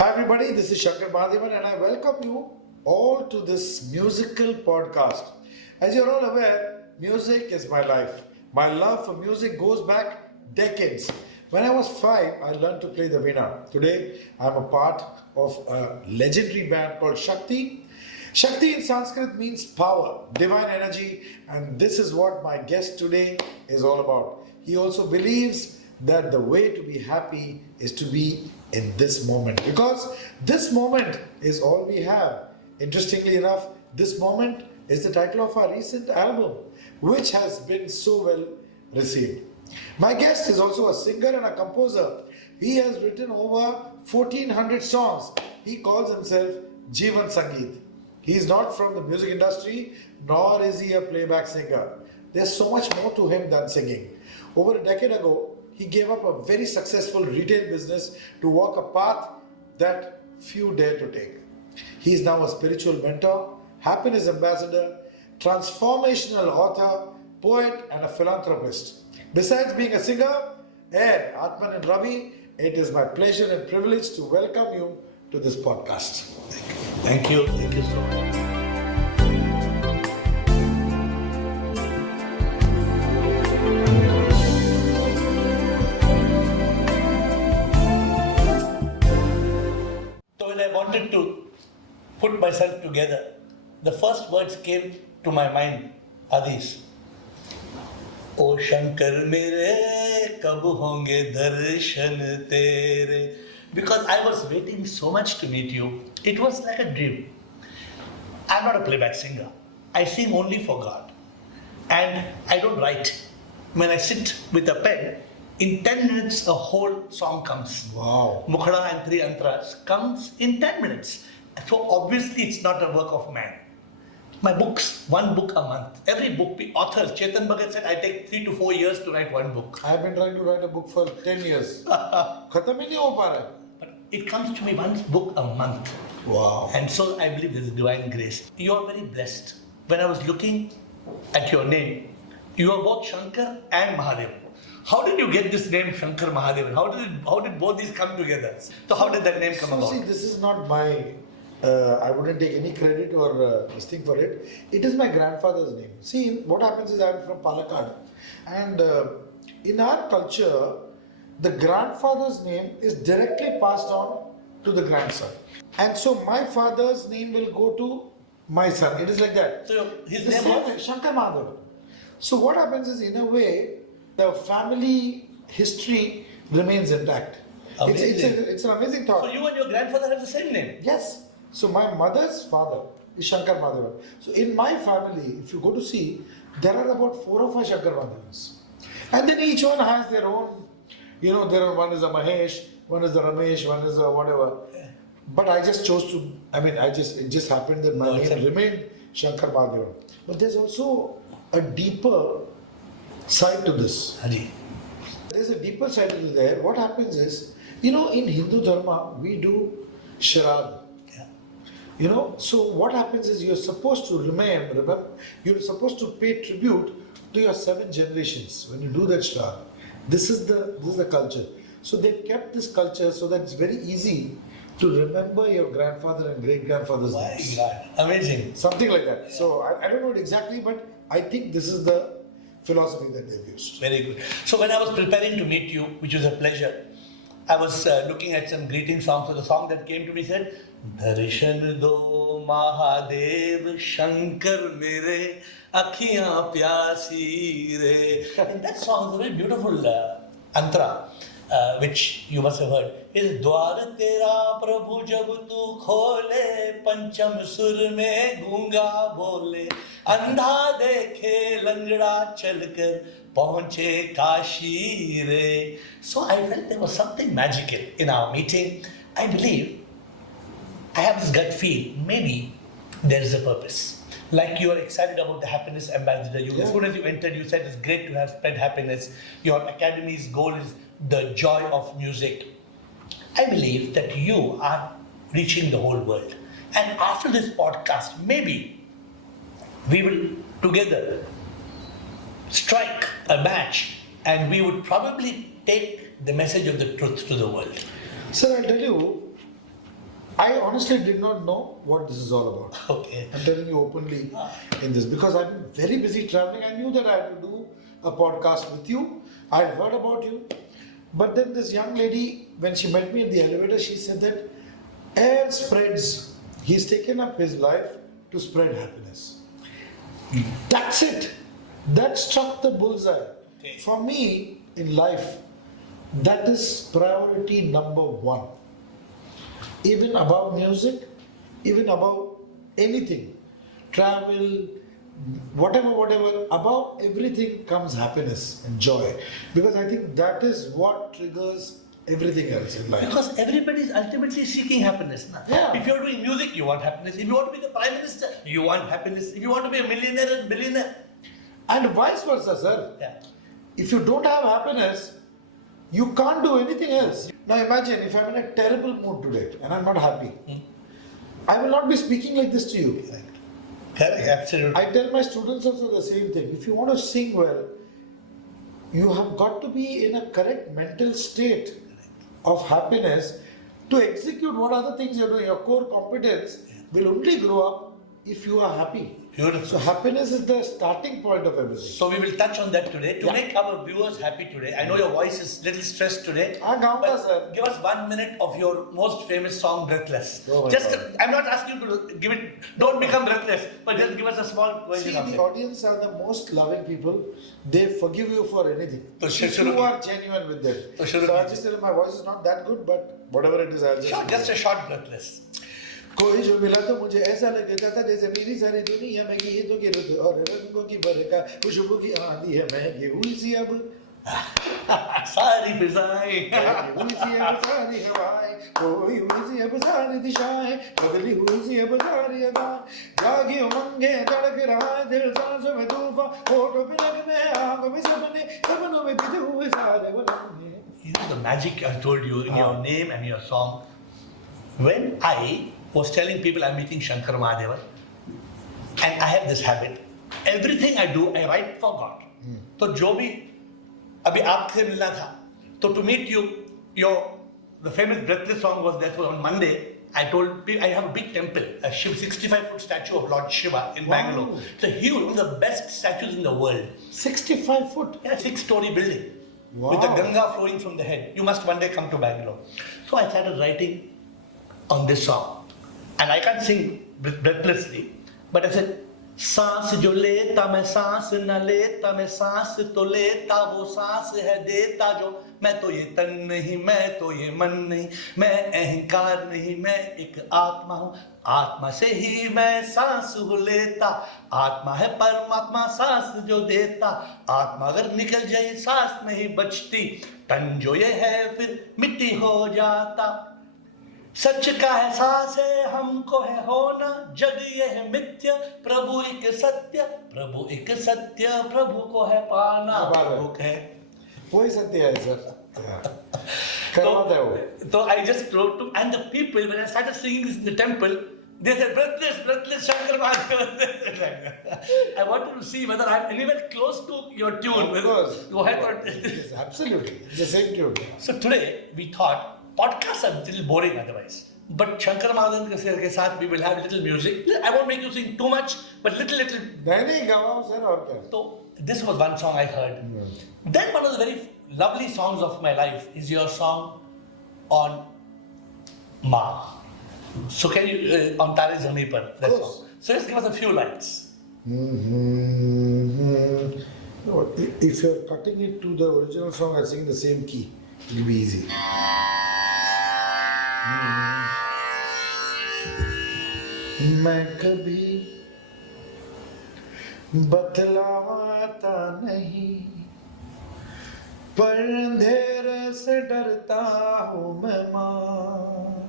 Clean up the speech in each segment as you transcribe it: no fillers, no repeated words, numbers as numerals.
Hi everybody, this is Shankar Mahadevan and I welcome you all to this musical podcast. As you're all aware, music is my life. My love for music goes back decades. When I was 5, I learned to play the veena. Today, I'm a part of a legendary band called Shakti. Shakti in Sanskrit means power, divine energy, and this is what my guest today is all about. He also believes that the way to be happy is to be in this moment because this moment is all we have. Interestingly enough, this moment is the title of our recent album, which has been so well received. My guest is also a singer and a composer. He has written over 1400 songs. He calls himself Jeevan Sangeet. He is not from the music industry, nor is he a playback singer. There's so much more to him than singing. Over a decade ago, he gave up a very successful retail business to walk a path that few dare to take. He is now a spiritual mentor, happiness ambassador, transformational author, poet, and a philanthropist. Besides being a singer, AiR, Atman and Ravi, it is my pleasure and privilege to welcome you to this podcast. Thank you. Thank you so much. So when I wanted to put myself together, the first words came to my mind are these. O Shankar mere kab honge darshan tere. Because I was waiting so much to meet you. It was like a dream. I'm not a playback singer. I sing only for God. And I don't write. When I sit with a pen, in 10 minutes a whole song comes. Wow. Mukhada and 3 antras comes in 10 minutes. So obviously it's not a work of man. My books, 1 book a month. Every book, authors, Chetan Bhagat said, I take 3 to 4 years to write 1 book. I've been trying to write a book for 10 years. Khatam hi nahi ho pa raha hai. But it comes to me 1 book a month. Wow. And so I believe there's divine grace. You are very blessed. When I was looking at your name, you are both Shankar and Mahadevan. How did you get this name Shankar Mahadevan? How did both these come together? So how did that name come about? See, this is not my, I wouldn't take any credit or this thing for it. It is my grandfather's name. See, what happens is I'm from Palakkad. And in our culture, the grandfather's name is directly passed on to the grandson. And so my father's name will go to my son. It is like that. So his The name same was? way, Shankar Mahadevan. So what happens is, in a way, the family history remains intact. It's an amazing thought. So you and your grandfather have the same name? Yes. So my mother's father is Shankar Mahadevan. So in my family, if you go to see, there are about 4 or 5 Shankar Mahadevans. And then each one has their own, one is a Mahesh, one is a Ramesh, one is a whatever. But I just chose to, it just happened that my name remained Shankar Mahadevan. But there's also a deeper side to this. Haji. There's a deeper side to this there. What happens is, in Hindu Dharma, we do Sharad. Yeah. So what happens is you're supposed to remember, you're supposed to pay tribute to your 7 generations when you do that Sharad. This is the culture. So they've kept this culture so that it's very easy to remember your grandfather and great grandfather's My names. God. Amazing. Something like that. Yeah. So I don't know it exactly, but I think this is the philosophy that they've used. Very good. So when I was preparing to meet you, which was a pleasure, I was looking at some greeting songs. So the song that came to me said, Darshan do Mahadev Shankar mere akhiyan pyasi re. And that song is a very beautiful antra, which you must have heard. Is Dwar tera Prabhu jab tu khole, pancham sur mein gunga bole, andha dekhe langda chalkar pahunche Kashi re. So I felt there was something magical in our meeting. I believe, I have this gut feel, maybe there is a purpose. Like you are excited about the happiness ambassador. As soon as you entered, you said it's great to have spread happiness. Your academy's goal is the joy of music. I believe that you are reaching the whole world. And after this podcast, maybe we will together strike a match and we would probably take the message of the truth to the world. Sir, I'll tell you, I honestly did not know what this is all about. Okay. I'm telling you openly in this because I've been very busy traveling. I knew that I had to do a podcast with you. I heard about you. But then this young lady, when she met me in the elevator, she said that AiR spreads. He's taken up his life to spread happiness. That's it. That struck the bullseye. Okay. For me in life, that is priority number one. Even above music, even above anything, travel, whatever, above everything comes happiness and joy. Because I think that is what triggers everything else in life. Because everybody is ultimately seeking happiness. Na? Yeah. If you're doing music, you want happiness. If you want to be the prime minister, you want happiness. If you want to be a millionaire and billionaire. And vice versa, sir. Yeah. If you don't have happiness, you can't do anything else. Now imagine if I'm in a terrible mood today and I'm not happy. I will not be speaking like this to you. Right. Correct, absolutely. I tell my students also the same thing. If you want to sing well, you have got to be in a correct mental state of happiness to execute what other things you're doing. Your core competence will only grow up if you are happy. Beautiful. So happiness is the starting point of everything. So we will touch on that today to make our viewers happy today. I know your voice is little stressed today. Gaunga, sir. Give us 1 minute of your most famous song, Breathless. Oh my Just, God. I'm not asking you to give it, don't become breathless, but just give us a small See, version of the it. audience are the most loving people. They forgive you for anything. So If you are genuine with them. So I just tell them my voice is not that good, but whatever it is, I'll Just a short Breathless. कोई जो मिला तो मुझे ऐसा लगता था जैसे मेरी सारी दुनिया में गीतों की रुत और रंगों की बरखा खुशबू की आंधी है महकी हुई सी अब सारी फिजाएं हुई सी अब सारी हवाएं कोई हुई सी अब सारी दिशाएं बदली हुई सी अब सारी अदाएं जागी उमंगे धड़क रहा है दिल सांसों में तूफान होठों पे लगने आंखों में सपने सपनों में बिते हुए सारे वो लम्हे. You know the magic I told you in your name and your song. When I was telling people I'm meeting Shankar Mahadevan, and I have this habit, everything I do, I write for God. तो जो भी अभी आपसे मिलना था, तो to meet you, the famous Breathless song was there. So on Monday, I told people I have a big temple, a 65-foot statue of Lord Shiva in Bangalore. It's a huge, one of the best statues in the world. 65 foot. Yeah, 6-story building Wow. with the Ganga flowing from the head. You must one day come to Bangalore. So I started writing on this song. And I can't sing breathlessly, but I said, सांस जो लेता मैं सांस न लेता मैं सांस तो लेता वो सांस है देता जो मैं तो ये तन नहीं मैं तो ये मन नहीं मैं अहंकार नहीं मैं एक आत्मा हूँ आत्मा से ही मैं सांस हो लेता आत्मा है परमात्मा सांस जो देता आत्मा अगर निकल जाए सांस नहीं बचती तन जो ये है फिर मिट्टी हो जाता सच का एहसास है हमको है होना जग ये है मिथ्य प्रभु एक सत्य प्रभु को है पाना प्रभु है वही सत्य है सर करवाता है वो तो I just wrote to and the people when I started singing this in the temple they said breathless Shankar Mahadevan. I wanted to see whether I'm anywhere close to your tune. Of course. Go ahead. Yes, absolutely. It's the same tune. So today we thought podcasts are a little boring otherwise. But Shankar Mahadevan ke saath we will have little music. I won't make you sing too much, but little. नहीं गवाओ sir और क्या? So this was one song I heard. Then one of the very lovely songs of my life is your song on Ma. So can you on Tare Zameen Par that song? So just give us a few lines. No, if you're cutting it to the original song and singing the same key, it'll be easy. मैं कभी बतलाता नहीं पर अंधेरे से डरता हूँ मैं माँ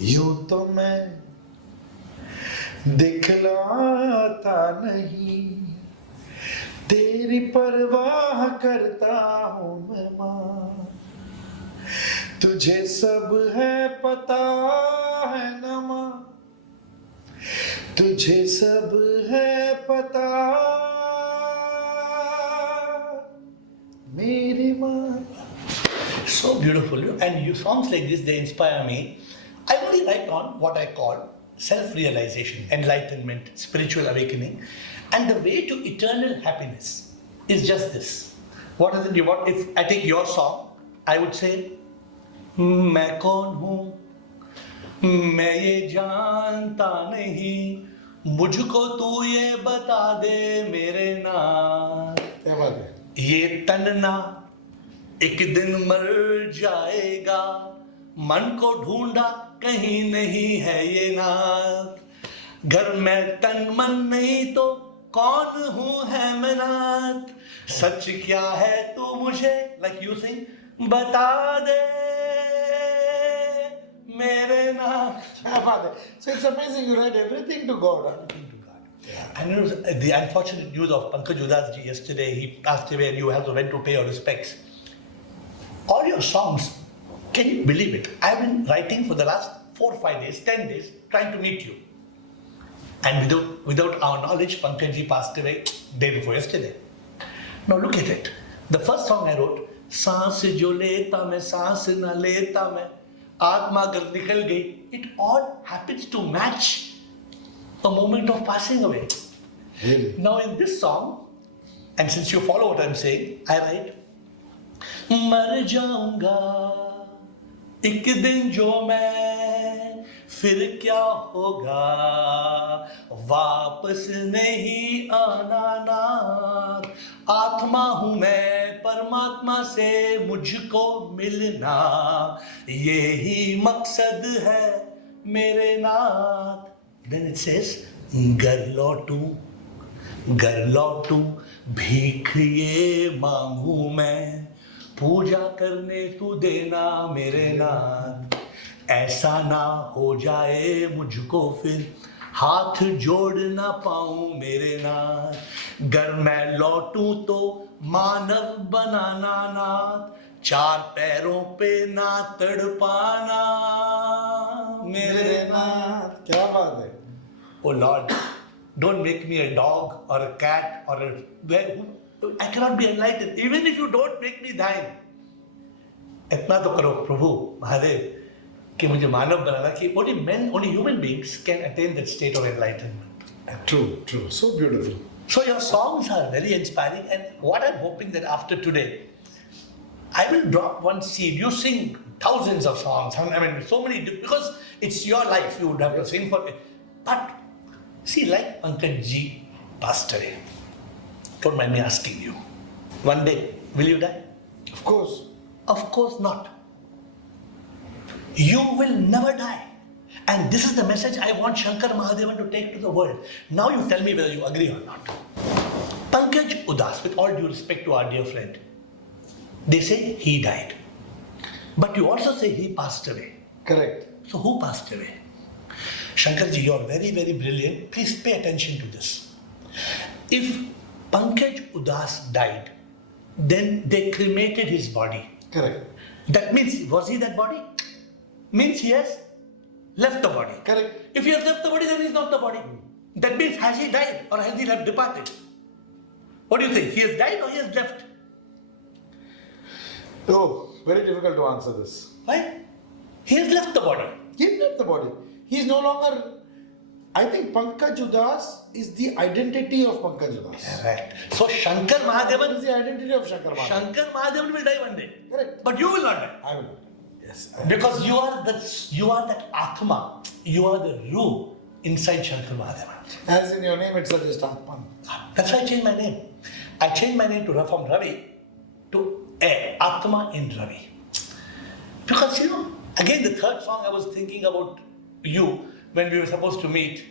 यूं तो मैं दिखलाता नहीं तेरी परवाह करता हूँ मैं माँ तुझे सब है पता है न माँ तुझे सब है पता मेरी माँ. So beautiful. And you songs like this, they inspire me. finally write on what I call self-realization, enlightenment, spiritual awakening, and the way to eternal happiness is just this. What is it you want? If I take your song, I would say, मैं कौन हूँ मैं ये जानता नहीं मुझको तू ये बता दे मेरे नाथ क्या बात है? ये तन्ना एक दिन मर जाएगा मन को ढूंढा कहीं नहीं है ये नाथ घर में तन मन नहीं तो कौन हूँ है मैं नाथ सच क्या है तू मुझे like you sing बता दे मेरे नाथ क्या बात है? So it's amazing. You write everything to God. Huh? And it was the unfortunate news of Pankaj Udas ji yesterday. He passed away and you have to went to pay your respects. All your songs, can you believe it? I've been writing for the last 4 or 5 days, 10 days, trying to meet you. And without our knowledge, Pankaj ji passed away day before yesterday. Now look at it. The first song I wrote, सांस जो लेता मैं सांस न लेता मैं आत्मा अगर निकल गई, it all happens to match a moment of passing away. Really? Now in this song, and since you follow what I'm saying, I write, मर जाऊंगा एक दिन जो मैं फिर क्या होगा वापस नहीं आना नाथ आत्मा हूँ मैं परमात्मा से मुझको मिलना यही मकसद है मेरे नाथ then it says घर लौटूं भीख ये मांगू मैं पूजा करने तू देना मेरे नाथ ऐसा ना हो जाए मुझको फिर हाथ जोड़ ना पाऊं मेरे नाथ घर मैं लौटूं तो मानव बनाना नाथ 4 पैरों पे ना तड़पाना मेरे नाथ क्या बात है? Oh Lord, don't make me a dog or a cat or a... I cannot be enlightened. Even if you don't make me thine. इतना तो करो प्रभु महादेव कि मुझे मानव बनाना कि only human beings can attain that state of enlightenment. True, true. So beautiful. So your songs are very inspiring and what I'm hoping that after today, I will drop one seed. You sing thousands of songs. I mean, so many, because it's your life. You would have to sing for it. But see, like Pankaj ji passed away. Don't mind me asking you. One day, will you die? Of course. Of course not. You will never die. And this is the message I want Shankar Mahadevan to take to the world. Now you tell me whether you agree or not. Pankaj Udas, with all due respect to our dear friend, they say he died. But you also say he passed away. Correct. So who passed away? Shankar ji, you're very, very brilliant. Please pay attention to this. If Pankaj Udas died, then they cremated his body. Correct. That means, was he that body? Means he has left the body. Correct. If he has left the body, then he's not the body. That means, has he died or has he left departed? What do you think? He has died or he has left? Oh, very difficult to answer this. Why? He has left the body. He left the body. He is no longer. I think Pankaj Udas is the identity of Pankaj Udas. Right. So Shankar What Mahadevan, is the identity of Shankar Mahadevan? Shankar Mahadevan will die one day. Correct. But you will not die. I will not. Yes. Because you are that Atma. You are the Ruh inside Shankar Mahadevan. As in your name itself is Atman. That's why I changed my name. I changed my name from Ravi to Atma in Ravi. Because again the third song I was thinking about you when we were supposed to meet.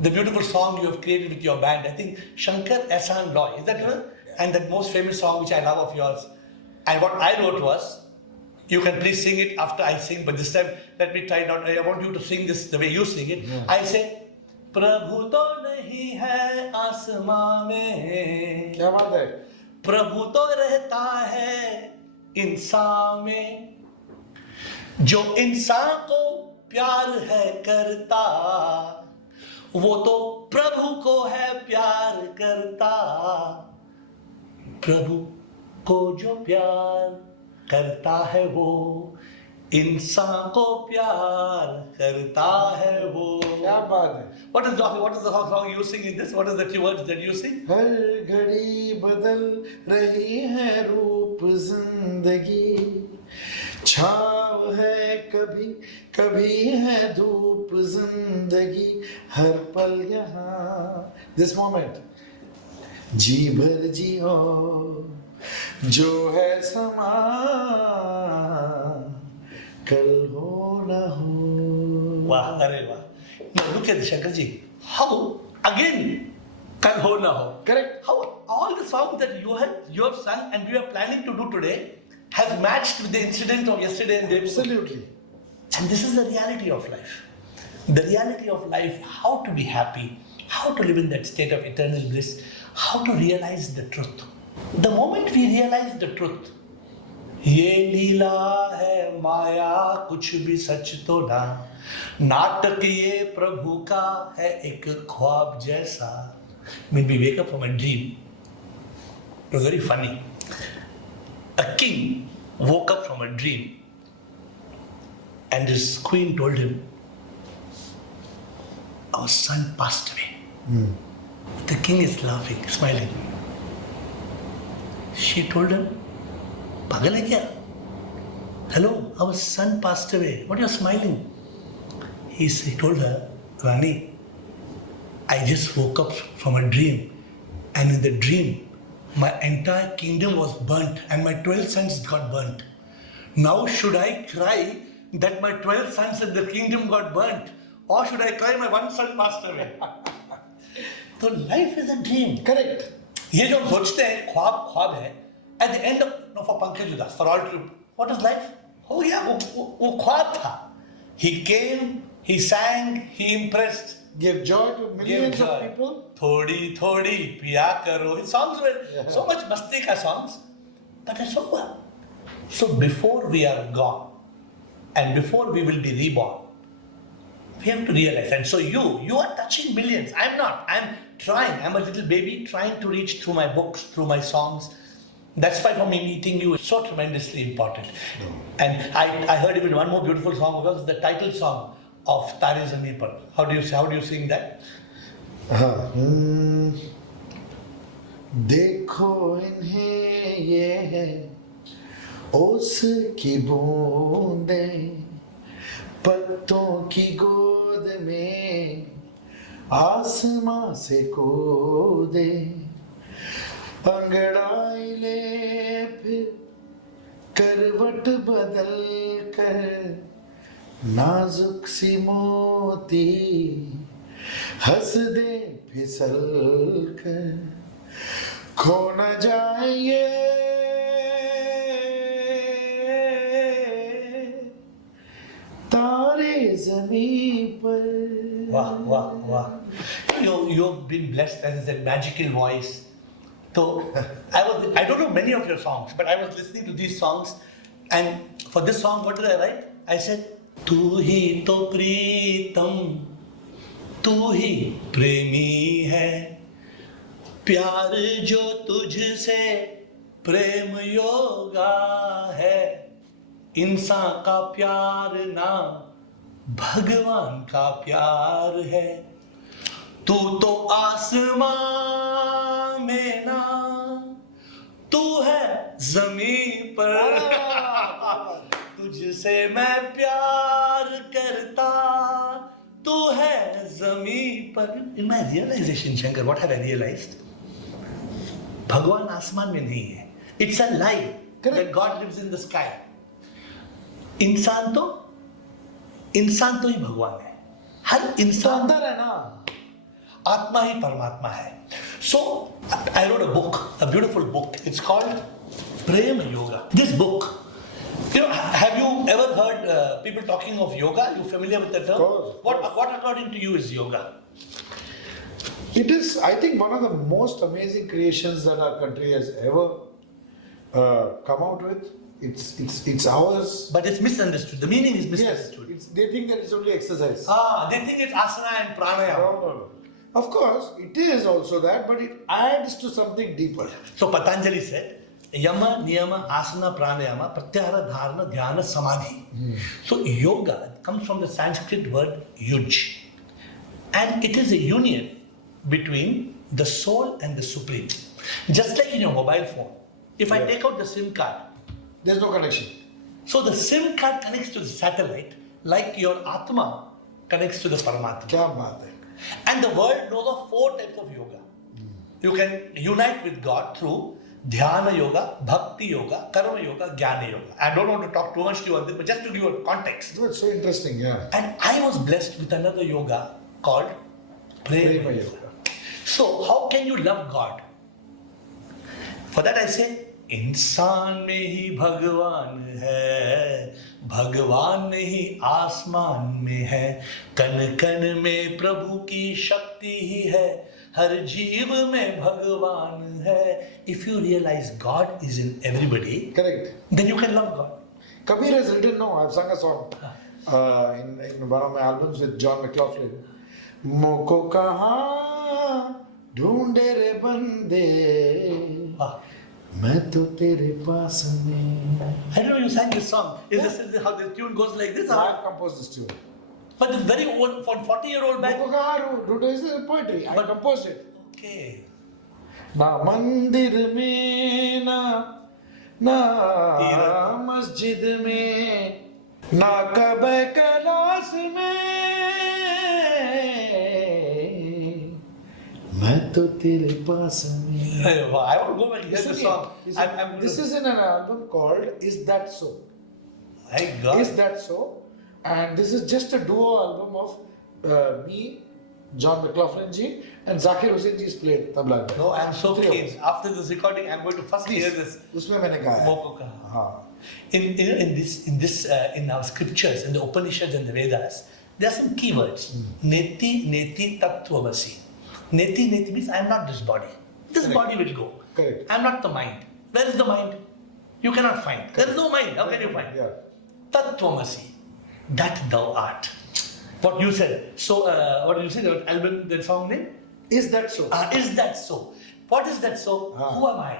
The beautiful song you have created with your band. I think Shankar Ehsan Loy. Is that right? Yeah. And that most famous song which I love of yours. And what I wrote was, you can please sing it after I sing, but this time let me try it out. I want you to sing this the way you sing it. Yeah. I say, प्रभु तो नहीं है आसमां में क्या बात है? प्रभु तो रहता है इंसान में जो इंसान को प्यार है करता वो तो प्रभु को है प्यार करता प्रभु को जो प्यार करता है वो इंसान को प्यार करता है वो. क्या बात है. What is the song you sing in this? What is the two words that you sing? हर घड़ी बदल रही है रूप जिंदगी, छाव है कभी कभी है धूप जिंदगी, हर पल यहाँ. This moment. जी भर जियो जो है समा, कल हो न हो. वाह, अरे वाह. Now look at Shankarji. How again? Kal ho na ho. Correct. How all the songs that you have sung and we are planning to do today has matched with the incident of yesterday and day before. Absolutely. And this is the reality of life. The reality of life, how to be happy, how to live in that state of eternal bliss, how to realize the truth. The moment we realize the truth, ये लीला है माया कुछ भी सच तो ना, नाटक ये प्रभु का है एक ख्वाब जैसा. When we wake up from a dream, it was very funny. A king woke up from a dream and his queen told him, our son passed away. The king is laughing, smiling. She told him, pagal hai kya? Hello, our son passed away. What are you smiling? He told her, Rani, I just woke up from a dream, and in the dream, my entire kingdom was burnt and my 12 sons got burnt. Now should I cry that my 12 sons in the kingdom got burnt, or should I cry my one son passed away? So life is a dream. Correct. ये जो हम सोचते हैं ख्वाब ख्वाब है, at the end of for Pankaj Udas, for all to, what is life? Oh yeah, वो ख्वाब था. He came, he sang, he impressed. Give joy to millions of people. थोड़ी थोड़ी पिया करो. His songs were so much masti ka songs, but it's over. So before we are gone, and before we will be reborn, we have to realize. And so you are touching millions. I'm not. I'm trying. I'm a little baby trying to reach through my books, through my songs. That's why for me meeting you is so tremendously important. And I heard even one more beautiful song because the title song of Tare Zameen Par. How do you sing that? देखो इन्हें ये है ओस की बूंदें, पत्तों की गोद में आसमां से कूदे, अंगड़ाई ले फिर करवट बदल कर, नाजुक सी मोती हंस दे फिसल कर, खो न जाएंगे तारे ज़मीं पर. Wow, wow, wow. You've been blessed as a magical voice. So I don't know many of your songs, but I was listening to these songs, and for this song, what did I write? I said, तू ही तो प्रीतम, तू ही प्रेमी है, प्यार जो तुझसे प्रेम योगा है, इंसान का प्यार ना भगवान का प्यार है, तू तो आसमां में ना, तू है जमीन पर, तुझसे मैं प्यार करता, तू है जमीन पर. In my realization, Shankar, what have I realized? भगवान आसमान में नहीं है. It's a lie that God lives in the sky. इंसान तो ही भगवान है. हर इंसान अंदर है ना. आत्मा ही परमात्मा है. So I wrote a book, a beautiful book. It's called Prema Yoga. This book, have you ever heard people talking of yoga? You familiar with the term? Of course. What according to you is yoga? It is, I think, one of the most amazing creations that our country has ever come out with. It's ours. But it's misunderstood. The meaning is misunderstood. Yes, they think that it's only exercise. They think it's asana and pranayama. No. Of course, it is also that, but it adds to something deeper. So Patanjali said, Yama, Niyama, Asana, Pranayama, Pratyahara, Dharana, Dhyana, Samadhi. So yoga comes from the Sanskrit word yuj. And it is a union between the soul and the supreme. Just like in your mobile phone. If I take out the SIM card, There's no connection. so the SIM card connects to the satellite like your Atma connects to the Paramatma. क्या बात है? And the world knows of 4 types of yoga. You can unite with God through Dhyana Yoga, Bhakti Yoga, Karma Yoga, Jnana Yoga. I don't want to talk too much to you on this, but just to give you a context. That's so interesting, yeah. And I was blessed with another yoga called Prema Prema Yoga. yoga. So, how can you love God? For that I say, इंसान में ही भगवान है, भगवान नहीं आसमान में है, कण कण में प्रभु की शक्ति ही है, हर जीव में भगवान है. If you realize God is in everybody, Correct. then you can love God. Kabir has written, no, I've sung a song in one of my albums with John McLaughlin. मोको कहाँ ढूंढे रे बंदे, मैं तो तेरे पास में. I don't know you sang this song. Is this how the tune goes like this? I've composed this tune. But it's very old, for 40-year-old back. मोको कहाँ ढूंढे is poetry. I composed it. Okay. ना मंदिर में ना मस्जिद में ना कबे कैलाश में, मैं तो तेरे पास में. I want to go back and hear the song. This is in an album called Is That So? My God. Is That So? And this is just a duo album of me, John McLaughlin ji, and Zakir Hussain ji's played tabla. No, I'm so Three of keen. us. After this recording, I'm going to first hear this. उसमें मैंने गाया. Moko ka. हाँ. In our scriptures, in the Upanishads and the Vedas, there are some keywords. Neti, neti, tattvamasi. Neti, neti means I am not this body. This Correct. body will go. Correct. I am not the mind. Where is the mind? You cannot find. There is no mind. How can you find? Yeah. Tattvamasi. That thou art. What you said. So, what did you say? The album, the song name? Is That So? Is that so? What is that so? Ah. Who am I?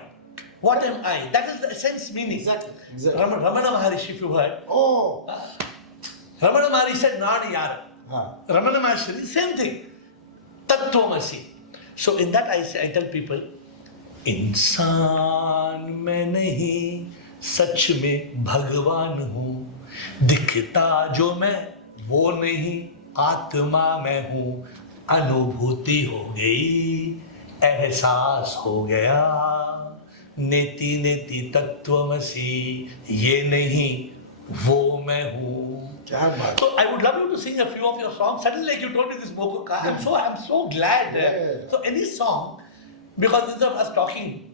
What am I? That is the essence meaning. Exactly. Exactly. Ramana Maharishi, if you heard. Oh. Ramana Maharishi said, Nadi Yara. हाँ. Ramana Maharishi, same thing. Tattvamasi. So in that I tell people, इंसान में नहीं, सच में भगवान हूँ. दिखता जो मैं वो नहीं, आत्मा मैं हूँ. अनुभूति हो गई, एहसास हो गया. नेति नेति तत्त्वमसि, ये नहीं वो मैं हूँ. क्या बात. So I would love you to sing a few of your songs. Suddenly, like you told me this Mokoka, I'm so glad. Yeah. So any song, because instead of us talking,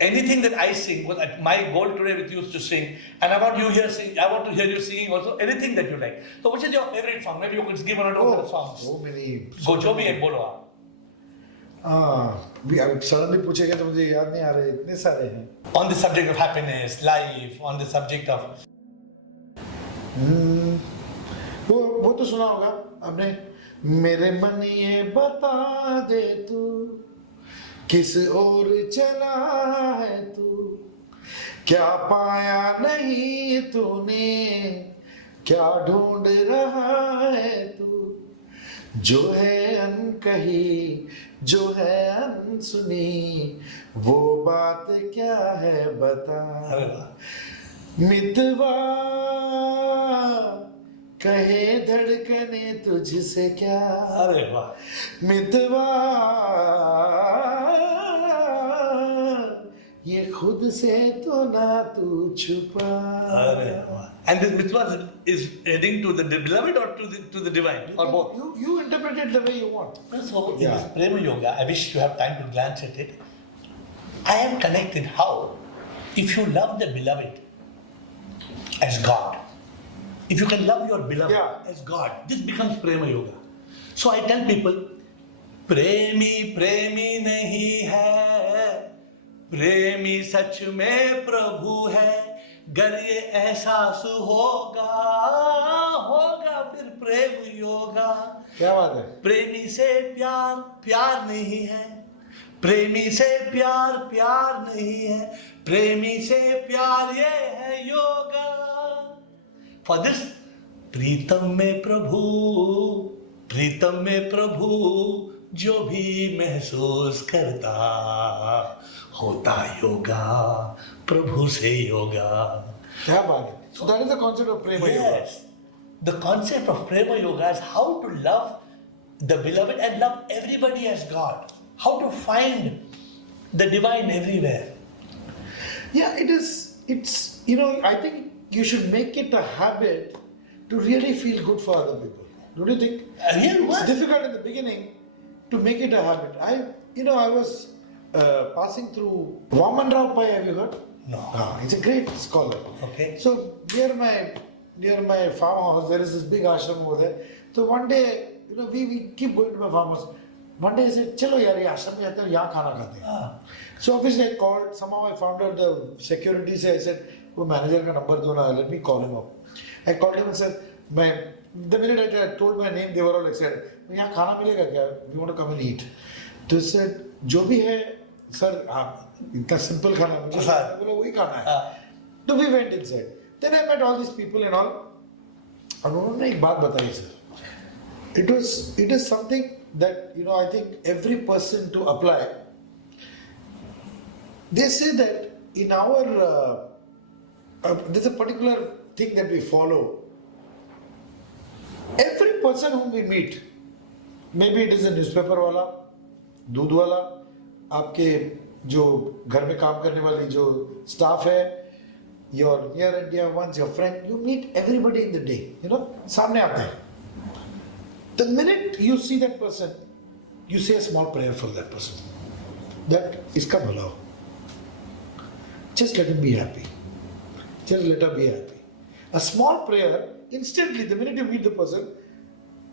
anything that I sing, was my goal today with you is to sing, and I want you here sing. I want to hear you singing also. Anything that you like. So which is your favorite song? Maybe you could give one or two songs. So many. Go जो भी एक बोलो आप. Suddenly पूछेगा तो मुझे याद नहीं आ रहे, इतने सारे हैं. On the subject of happiness, life, on the subject of. वो तो सुना होगा आपने. मेरे मन ये बता दे तू किस ओर चला है तू, क्या पाया नहीं तूने, क्या ढूंढ रहा है तू, जो है अनकही, जो है अनसुनी, वो बात क्या है बता. मितवा कहे धड़कने तुझसे क्या, अरे वाह. मितवा ये खुद से तो ना तू छुपा. अरे वाह. And this mitzvah is heading to the beloved or to the divine or both? You interpret it the way you want. So in this Prema Yoga, I wish you have time to glance at it. I have connected how, if you love the beloved as God, if you can love your beloved as God, this becomes Prema Yoga. So I tell people, प्रेमी प्रेमी नहीं है, प्रेमी सच में प्रभु है. गर ये एहसास होगा, होगा फिर प्रेम योगा. क्या बात है. प्रेमी से प्यार प्यार नहीं है, प्रेमी से प्यार प्यार नहीं है, प्रेमी से प्यार ये है योगा. For this, प्रीतम में प्रभु जो भी महसूस करता होता योगा, प्रभु से योगा. क्या बात है. So that is the concept of Prema Yoga. Yes. The concept of Prema Yoga is how to love the beloved and love everybody as God. How to find the divine everywhere. Yeah, it's, I think you should make it a habit to really feel good for other people. Don't you think? It's difficult in the beginning to make it a habit. I was passing through Vaman Rao Pai, have you heard? No. He's a great scholar. Okay. So near my farmhouse, there is this big ashram over there. So one day, we keep going to my farmhouse. One day I said, "Chalo yaar, ye ashram mein aate hain, yahan khana khate hain." So obviously I called. Somehow I found out the security. I said, "वो manager का number दो ना, let me call him up." I called him and said, the minute I told my name, they were all excited. यहाँ खाना मिलेगा क्या? We want to come and eat. तो he said, जो भी है, sir, इतना simple खाना मुझे बोला वही खाना है. So we went inside. Then I met all these people and all. और उन्होंने एक बात बताई sir. It is something that I think every person to apply. They say that in our there's a particular thing that we follow. Every person whom we meet, maybe it is a newspaper वाला, दूध वाला, आपके जो घर में काम करने वाली जो staff है, your near and dear ones, your friend, you meet everybody in the day. सामने आते हैं. The minute you see that person, you say a small prayer for that person. That इसका भला हो. Just let him be happy. Just let her be happy. A small prayer, instantly, the minute you meet the person,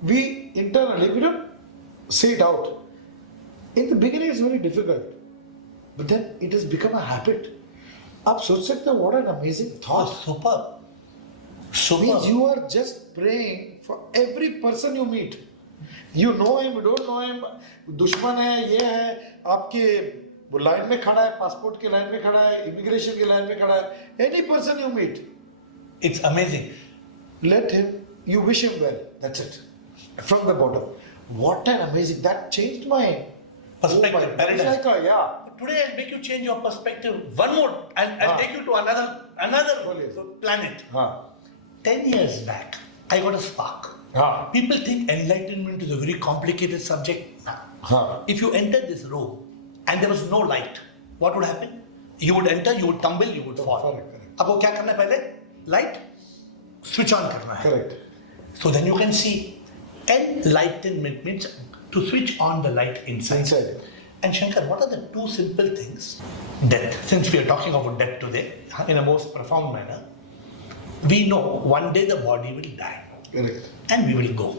we internally, we don't say it out. In the beginning, it's very difficult. But then it has become a habit. आप सोच सकते हो, what an amazing thought. Super. Means you are just praying for every person you meet. You know him, you don't know him, दुश्मन है, ये है, आपके वो लाइन में खड़ा है, पासपोर्ट के लाइन में खड़ा है, इमिग्रेशन के लाइन में खड़ा है, any person you meet. It's amazing. Let him, you wish him well, that's it. From the bottom. What an amazing, that changed my Perspective, paradigm. Yeah. Today I'll make you change your perspective. One more, I'll take you to another planet. 10 years back, I got a spark. People think enlightenment is a very complicated subject. If you enter this room and there was no light, what would happen? You would enter, you would tumble, you would fall. Correct. अब वो क्या करना है पहले? Light switch on करना है. Correct. So then you can see enlightenment means to switch on the light inside. And Shankar, what are the two simple things? Death. Since we are talking about death today, in a most profound manner, we know one day the body will die. Correct. And we will go.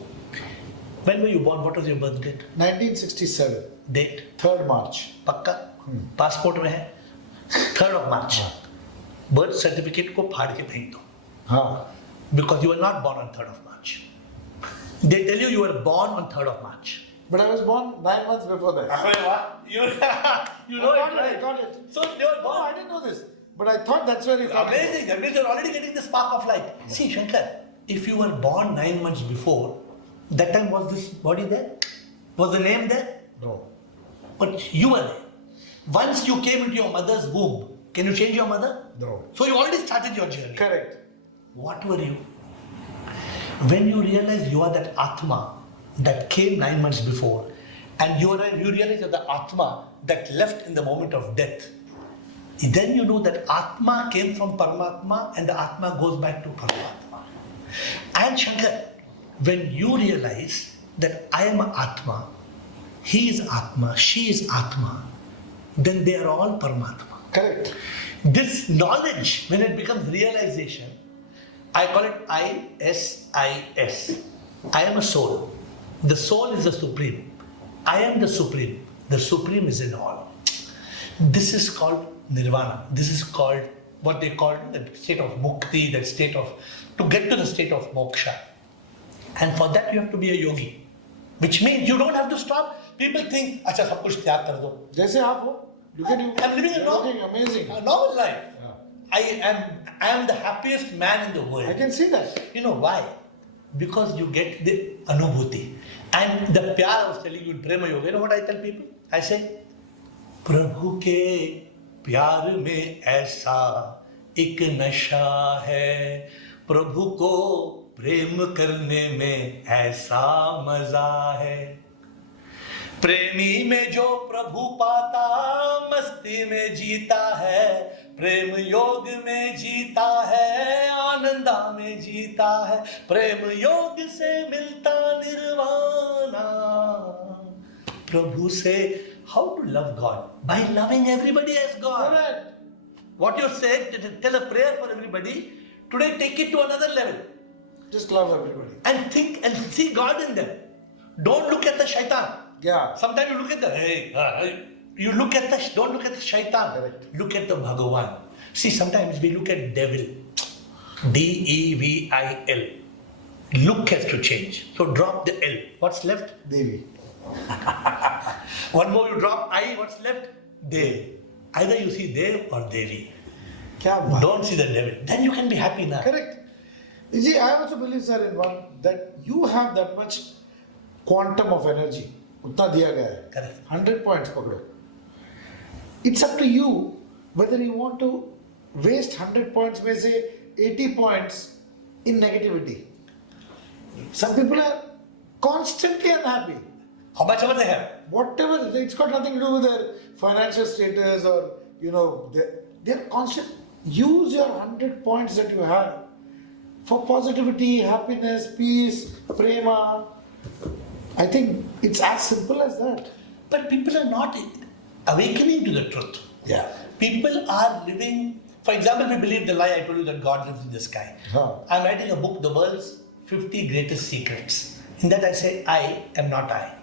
When were you born? What was your birth date? 1967. Date? 3rd March. पक्का? Passport में है 3rd of March. Birth certificate को फाड़ के फेंक दो. Because you were not born on 3rd of March. They tell you were born on 3rd of March. But I was born 9 months before that. You know it, right? I got it. So they were born. No, I didn't know this. But I thought that's where you got it. Amazing. That means you're already getting the spark of light. See, Shankar, if you were born 9 months before, that time was this body there? Was the name there? No. But you were there. Once you came into your mother's womb, can you change your mother? No. So you already started your journey. Correct. What were you? When you realize you are that Atma that came 9 months before, and you realize you're the Atma that left in the moment of death, then you know that Atma came from Paramatma and the Atma goes back to Paramatma. And Shankar, when you realize that I am Atma, he is Atma, she is Atma, then they are all Paramatma. Correct. This knowledge, when it becomes realization, I call it ISIS. I am a soul. The soul is the supreme. I am the supreme. The supreme is in all. This is called nirvana. This is called what they call the state of mukti, that state of, to get to the state of moksha. And for that you have to be a yogi. Which means you don't have to stop people think, अच्छा सब कुछ त्याग कर दो. जैसे आप हो, look at you. I'm living a normal, amazing. a normal life. Yeah. I am the happiest man in the world. I can see that. You know why? Because you get the anubhuti. And the pyar I was telling you in Prema Yoga, you know what I tell people? I say, प्रभु के प्यार में ऐसा एक नशा है, प्रभु को प्रेम करने में ऐसा मजा है, प्रेमी में जो प्रभु पाता मस्ती में जीता है, प्रेम योग में जीता है, आनंदा में जीता है, प्रेम योग से मिलता निर्वाणा. प्रभु से how to love God? By loving everybody as God. Correct. What you said, tell a prayer for everybody. Today take it to another level. Just love everybody. And think and see God in them. Don't look at the shaitan. Yeah. Sometimes you look at the, you look at the, don't look at the shaitan. Correct. Look at the Bhagavan. See, sometimes we look at devil. D-E-V-I-L. Look has to change. So drop the L. What's left? Devi. One more you drop I, what's left? Dev. Either you see Dev or Devi. क्या बात. Don't see the devil. Then you can be happy now. Correct. See, I also believe, sir, in one that you have that much quantum of energy. उतना दिया गया है. Correct. 100 points पकड़ो. It's up to you whether you want to waste 100 points में से 80 points in negativity. Some people are constantly unhappy. How much ever they have. Whatever, it's got nothing to do with their financial status or, you know, they're constant. Use your 100 points that you have for positivity, happiness, peace, prema. I think it's as simple as that. But people are not awakening to the truth. Yeah. People are living, for example, we believe the lie I told you that God lives in the sky. Huh. I'm writing a book, The World's 50 Greatest Secrets. In that I say, I am not I.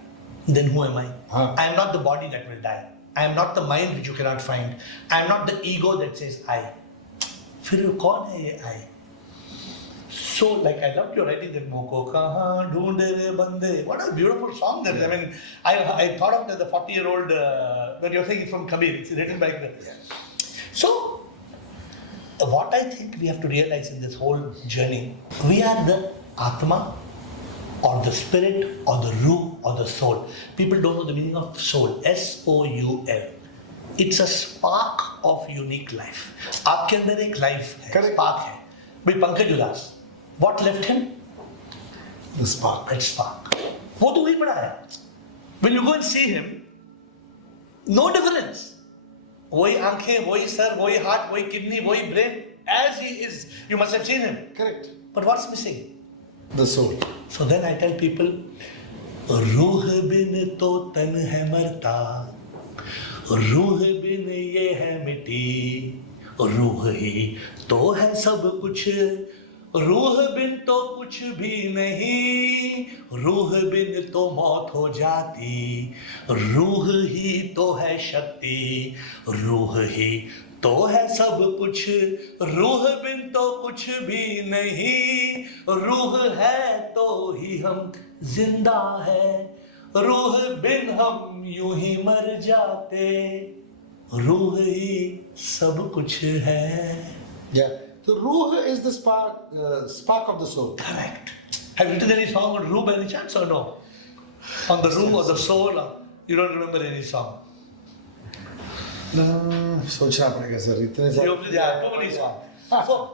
Then who am I? Huh. I am not the body that will die. I am not the mind which you cannot find. I am not the ego that says I. फिर कौन है ये I? So, like, I loved your writing that Moko kahan dhoonde re bande. What a beautiful song that is. I mean, I thought of the 40-year-old, when you're saying it's from Kabir, it's written by Kabir. Yeah. So, what I think we have to realize in this whole journey, we are the Atma, or the spirit, or the Ruh, or the soul. People don't know the meaning of soul. S-O-U-L. It's a spark of unique life. आपके अंदर एक life है, Correct. spark है. भाई पंकज उदास, what left him? The spark. That spark. वो तो वही पड़ा है. When you go and see him, no difference. वही आंखें, वही सर, वही heart, वही kidney, वही brain, as he is. You must have seen him. Correct. But what's missing? The soul. So then I tell people, रूह बिन तो तन है मरता, रूह बिन ये है मिटी, रूह ही तो है सब कुछ, रूह बिन तो कुछ भी नहीं, रूह बिन तो मौत हो जाती, रूह ही तो है शक्ति, रूह ही तो है सब कुछ, रूह बिन तो कुछ भी नहीं, रूह है तो ही हम जिंदा है, रूह बिन हम यूं ही मर जाते, रूह ही सब कुछ है. Yeah. So Ruh is the spark of the soul. Correct. Have you written any song on Ruh by any chance or no? On the Ruh or the soul? You don't remember any song? सोचना पड़ेगा sir इतने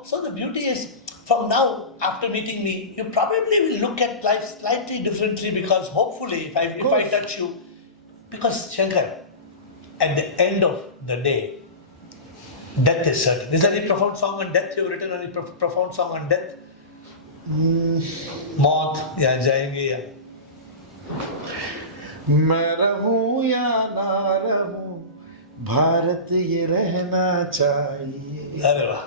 So the beauty is, from now, after meeting me, you probably will look at life slightly differently, because hopefully, if I touch you, because Shankar, at the end of the day, death is certain. Is there any profound song on death? You have written any profound song on death? मौत या जाएंगे या मैं रहूं या ना रहूं भारत ये रहना चाहिए. अरे वाह.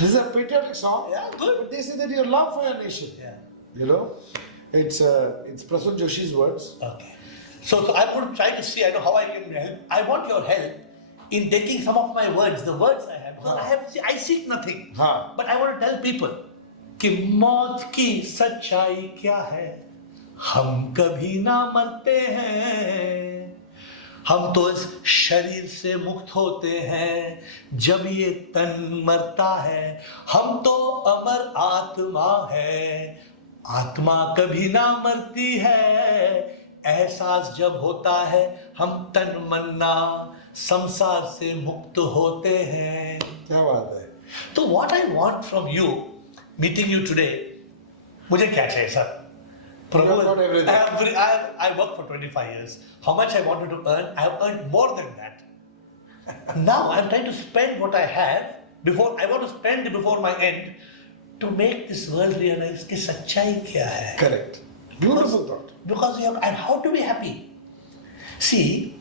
This is a patriotic song. Yeah, good. But they say that your love for your nation. Yeah. You know, it's Prasun Joshi's words. Okay. So I'm going to try to see, I know how I can help. I want your help in taking some of my words, the words I have. Because I seek nothing. हाँ. But I want to tell people कि मौत की सच्चाई क्या है, हम कभी ना मरते हैं, हम तो इस शरीर से मुक्त होते हैं जब ये तन मरता है, हम तो अमर आत्मा है, आत्मा कभी ना मरती है, एहसास जब होता है हम तन मन्ना संसार से मुक्त होते हैं। क्या बात है। तो what I want from you, meeting you today, मुझे क्या चाहिए sir? You have got everything. I worked for 25 years. How much I wanted to earn, I have earned more than that. Now I'm trying to spend what I have I want to spend it before my end to make this world realize कि सच्चाई क्या है. Correct. Beautiful thought. Because you have, and how to be happy. See,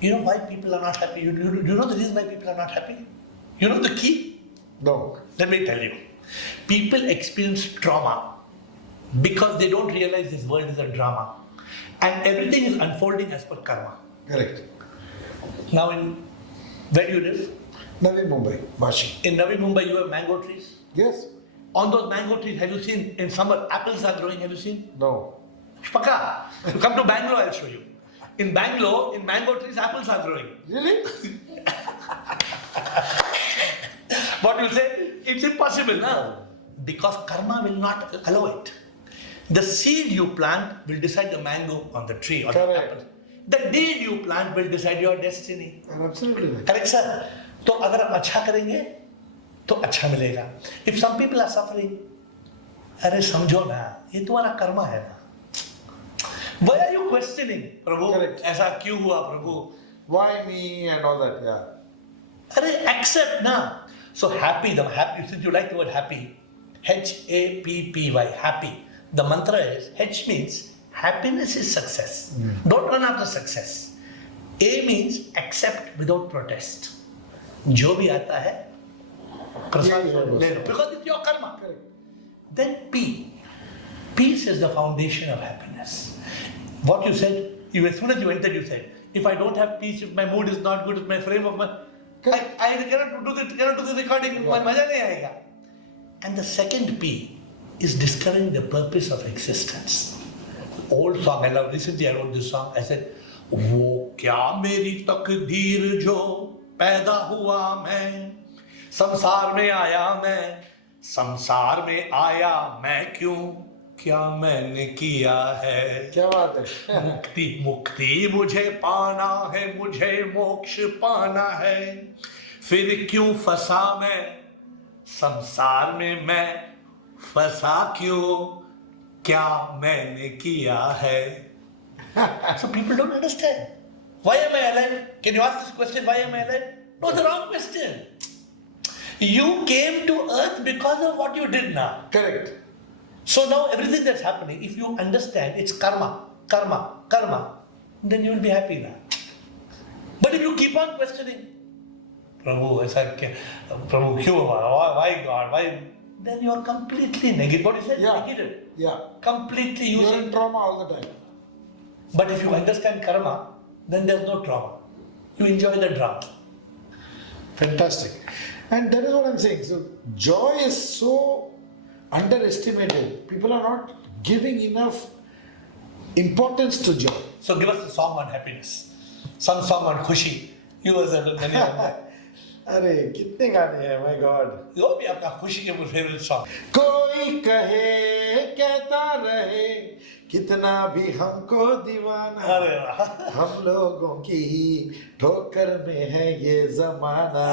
you know why people are not happy? You know the reason why people are not happy? You know the key? No. Let me tell you. People experience trauma because they don't realize this world is a drama. And everything is unfolding as per karma. Correct. Now, where do you live? Navi Mumbai, Vashi. In Navi Mumbai, you have mango trees. Yes? On those mango trees, have you seen in summer apples are growing? Have you seen? No. Paka. Come to Bangalore, I'll show you. In Bangalore, in mango trees, apples are growing. Really? What you'll say? It's impossible, no? Because karma will not allow it. The seed you plant will decide the mango on the tree or Correct. the apple. The deed you plant will decide your destiny. You're absolutely right. Correct, sir? तो अगर आप अच्छा करेंगे तो अच्छा मिलेगा. If some people are suffering, अरे समझो ना, ये तुम्हारा कर्मा है ना. Why are you questioning, Prabhu? Correct. ऐसा क्यों हुआ प्रभु? Why me and all that, yeah. अरे accept ना. So happy, since you like the word happy, H-A-P-P-Y, happy. The mantra is, H means happiness is success. Don't run after success. A means accept without protest. जो भी आता है, प्रसाद ले लो, because it's your karma. Correct. Then P. Peace is the foundation of happiness. What you said, as soon as you entered, you said, if I don't have peace, if my mood is not good, if my frame of mind, I cannot do the recording, my मजा नहीं आएगा. And the second P is discovering the purpose of existence. Old song, I love, recently I wrote this song, I said, वो क्या मेरी तकदीर जो पैदा हुआ मैं, संसार में आया मैं, संसार में आया मैं क्यों, क्या मैंने किया है. क्या बात है. मुक्ति मुझे पाना है, मुझे मोक्ष पाना है, फिर क्यों फंसा मैं संसार में, मैं फंसा क्यों, क्या मैंने किया है. So people don't understand. Why am I alive? Can you ask this question? Why am I alive? No, the wrong question. You came to earth because of what you did now. Correct. So now everything that's happening, if you understand it's karma, then you will be happy now. But if you keep on questioning, Prabhu, ऐसा क्या, Prabhu क्यों हुआ? Why God? Why? Then you are completely negative. What is that? Yeah. Negative. Yeah. Completely You're using in trauma all the time. But if you understand karma, then there's no trauma. You enjoy the drama. Fantastic. And that is what I'm saying. So joy is so underestimated. People are not giving enough importance to joy. So give us a song on happiness. Some song on khushi. You was a many of that. अरे कितने गाने हैं, my God. वो भी आपका खुशी के favourite song. कोई कहे कहता रहे कितना भी हमको दीवाना, अरे वाह. हम लोगों की ठोकर में है ये जमाना.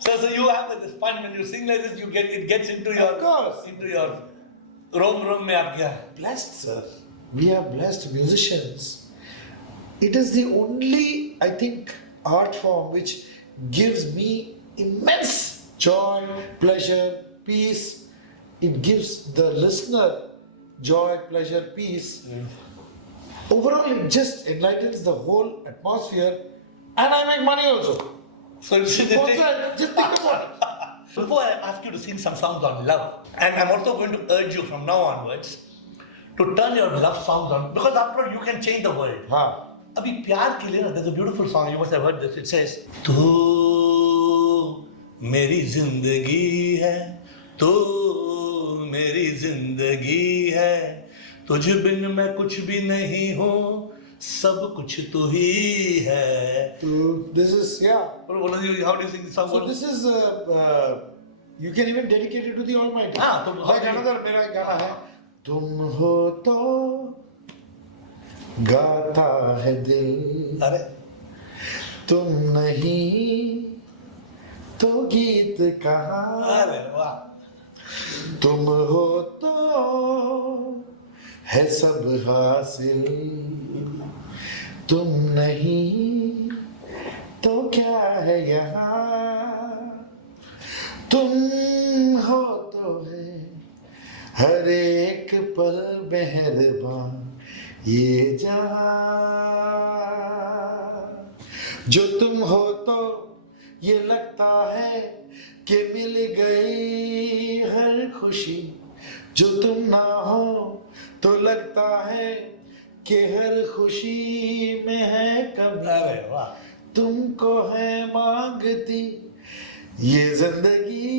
So you have this fun when you sing like this, it gets into your, Of course. into your room में आप गया. Blessed, sir. We are blessed musicians. It is the only, I think, art form which gives me immense joy, pleasure, peace. It gives the listener joy, pleasure, peace. Overall, it just enlightens the whole atmosphere, and I make money also. So Just think about it. Before I ask you to sing some songs on love, and I'm also going to urge you from now onwards to turn your love songs on, because after all, you can change the world. हाँ. अभी प्यार के लिए ना, there's a beautiful song, you must have heard this. It says, तू मेरी जिंदगी है, तू मेरी जिंदगी है, तुझ बिन मैं कुछ भी नहीं हूँ, सब कुछ तू ही है. So this is, yeah. How do you sing this song? So this is, you can even dedicate it to the Almighty. हाँ, तो Like another मेरा एक गाना है, तुम हो तो गाता है दिल, अरे तुम नहीं तो गीत कहाँ, अरे वाह, तुम हो तो है सब हासिल, तुम नहीं तो क्या है यहाँ, तुम हो तो है हर एक पल मेहरबान ये जहां, जो तुम हो तो ये लगता है कि मिल गई हर खुशी, जो तुम ना हो तो लगता है कि हर खुशी में है कमी, अरे वाह, तुमको है मांगती ये जिंदगी,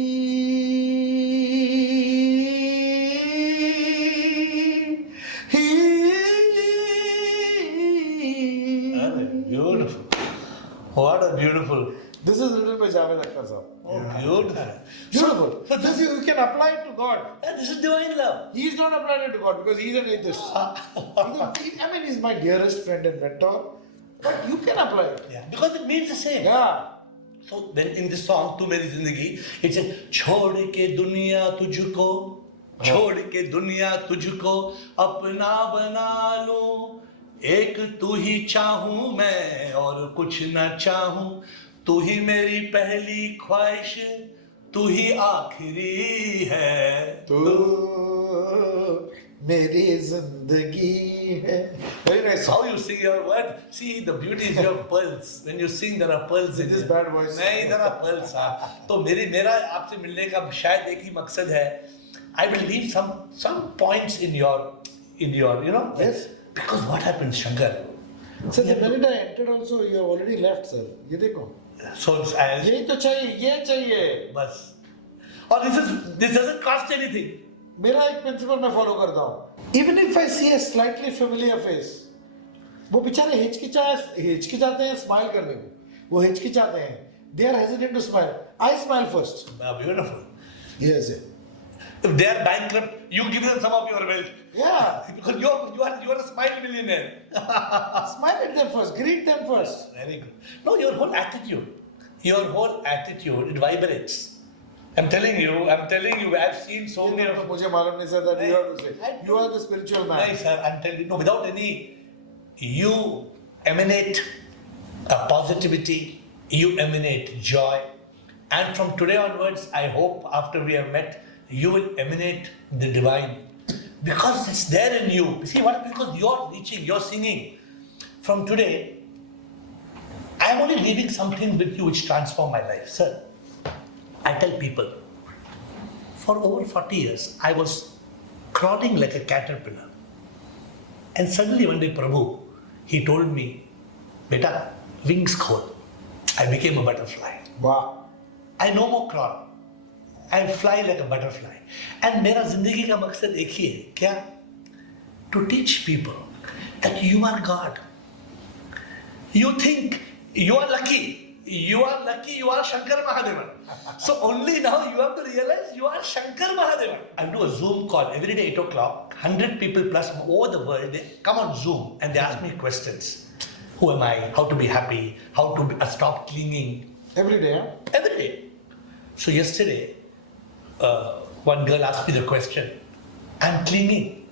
beautiful. What a beautiful. This is written by Javed Akhtar sahab. Oh, beautiful. Beautiful. So This you can apply it to God. this is divine love. He is not applying it to God because he is an atheist. I mean, he's my dearest friend and mentor, but you can apply it. Yeah, because it means the same. Yeah. So then in this song, Tu Meri Zindagi, it says, छोड़ के दुनिया तुझको, छोड़ के दुनिया तुझको अपना बना लो, एक तू ही चाहूं मैं और कुछ ना चाहूं, तू ही मेरी पहली ख्वाहिश, तू ही आखिरी है, तू मेरी जिंदगी है. Very nice How song. you sing your word? See, the beauty is your pearls. When you sing, there are pearls in With this it. bad voice. नहीं, there are pearls. हाँ. तो मेरा आपसे मिलने का शायद एक ही मकसद है. I will leave some points in your you know. Yes. Because what happens, Shankar? Sir, the minute I entered also, you have already left, sir. ये देखो. So यही तो चाहिए, ये चाहिए. बस. और this doesn't cost anything. मेरा एक प्रिंसिपल मैं फॉलो करता हूँ. Even if I see a slightly familiar face, वो बेचारे हिचकिचाते हैं स्माइल करने को. वो हिचकिचाते हैं. They are hesitant to smile. I smile first. Beautiful. Yes. If they are bankrupt, you give them some of your wealth. Yeah. Because you are a smile millionaire. Smile at them first. Greet them first. Very good. No, your whole attitude, it vibrates. I'm telling you, I've seen so many of. मुझे मालूम नहीं sir that you have to say. You are the spiritual man. No, sir, I'm telling you, no, without any, you emanate a positivity, you emanate joy, and from today onwards, I hope after we have met, you will emanate the divine, because it's there in you. See what? Because you're reaching, you're singing. From today, I am only leaving something with you which transformed my life, sir. I tell people, for over 40 years, I was crawling like a caterpillar. And suddenly one day, Prabhu, he told me, Beta, wings khol. I became a butterfly. Wow. I no more crawl. I fly like a butterfly. And मेरा जिंदगी का मकसद एक ही है, क्या? To teach people that you are God. You think you are lucky. You are Shankar Mahadevan. So only now you have to realize you are Shankar Mahadevan. I do a Zoom call every day 8 o'clock. 100 people plus from all the world, they come on Zoom and they ask me questions. Who am I? How to be happy? How to stop clinging? Every day, huh? Every day. So yesterday, one girl asked me the question, I'm clinging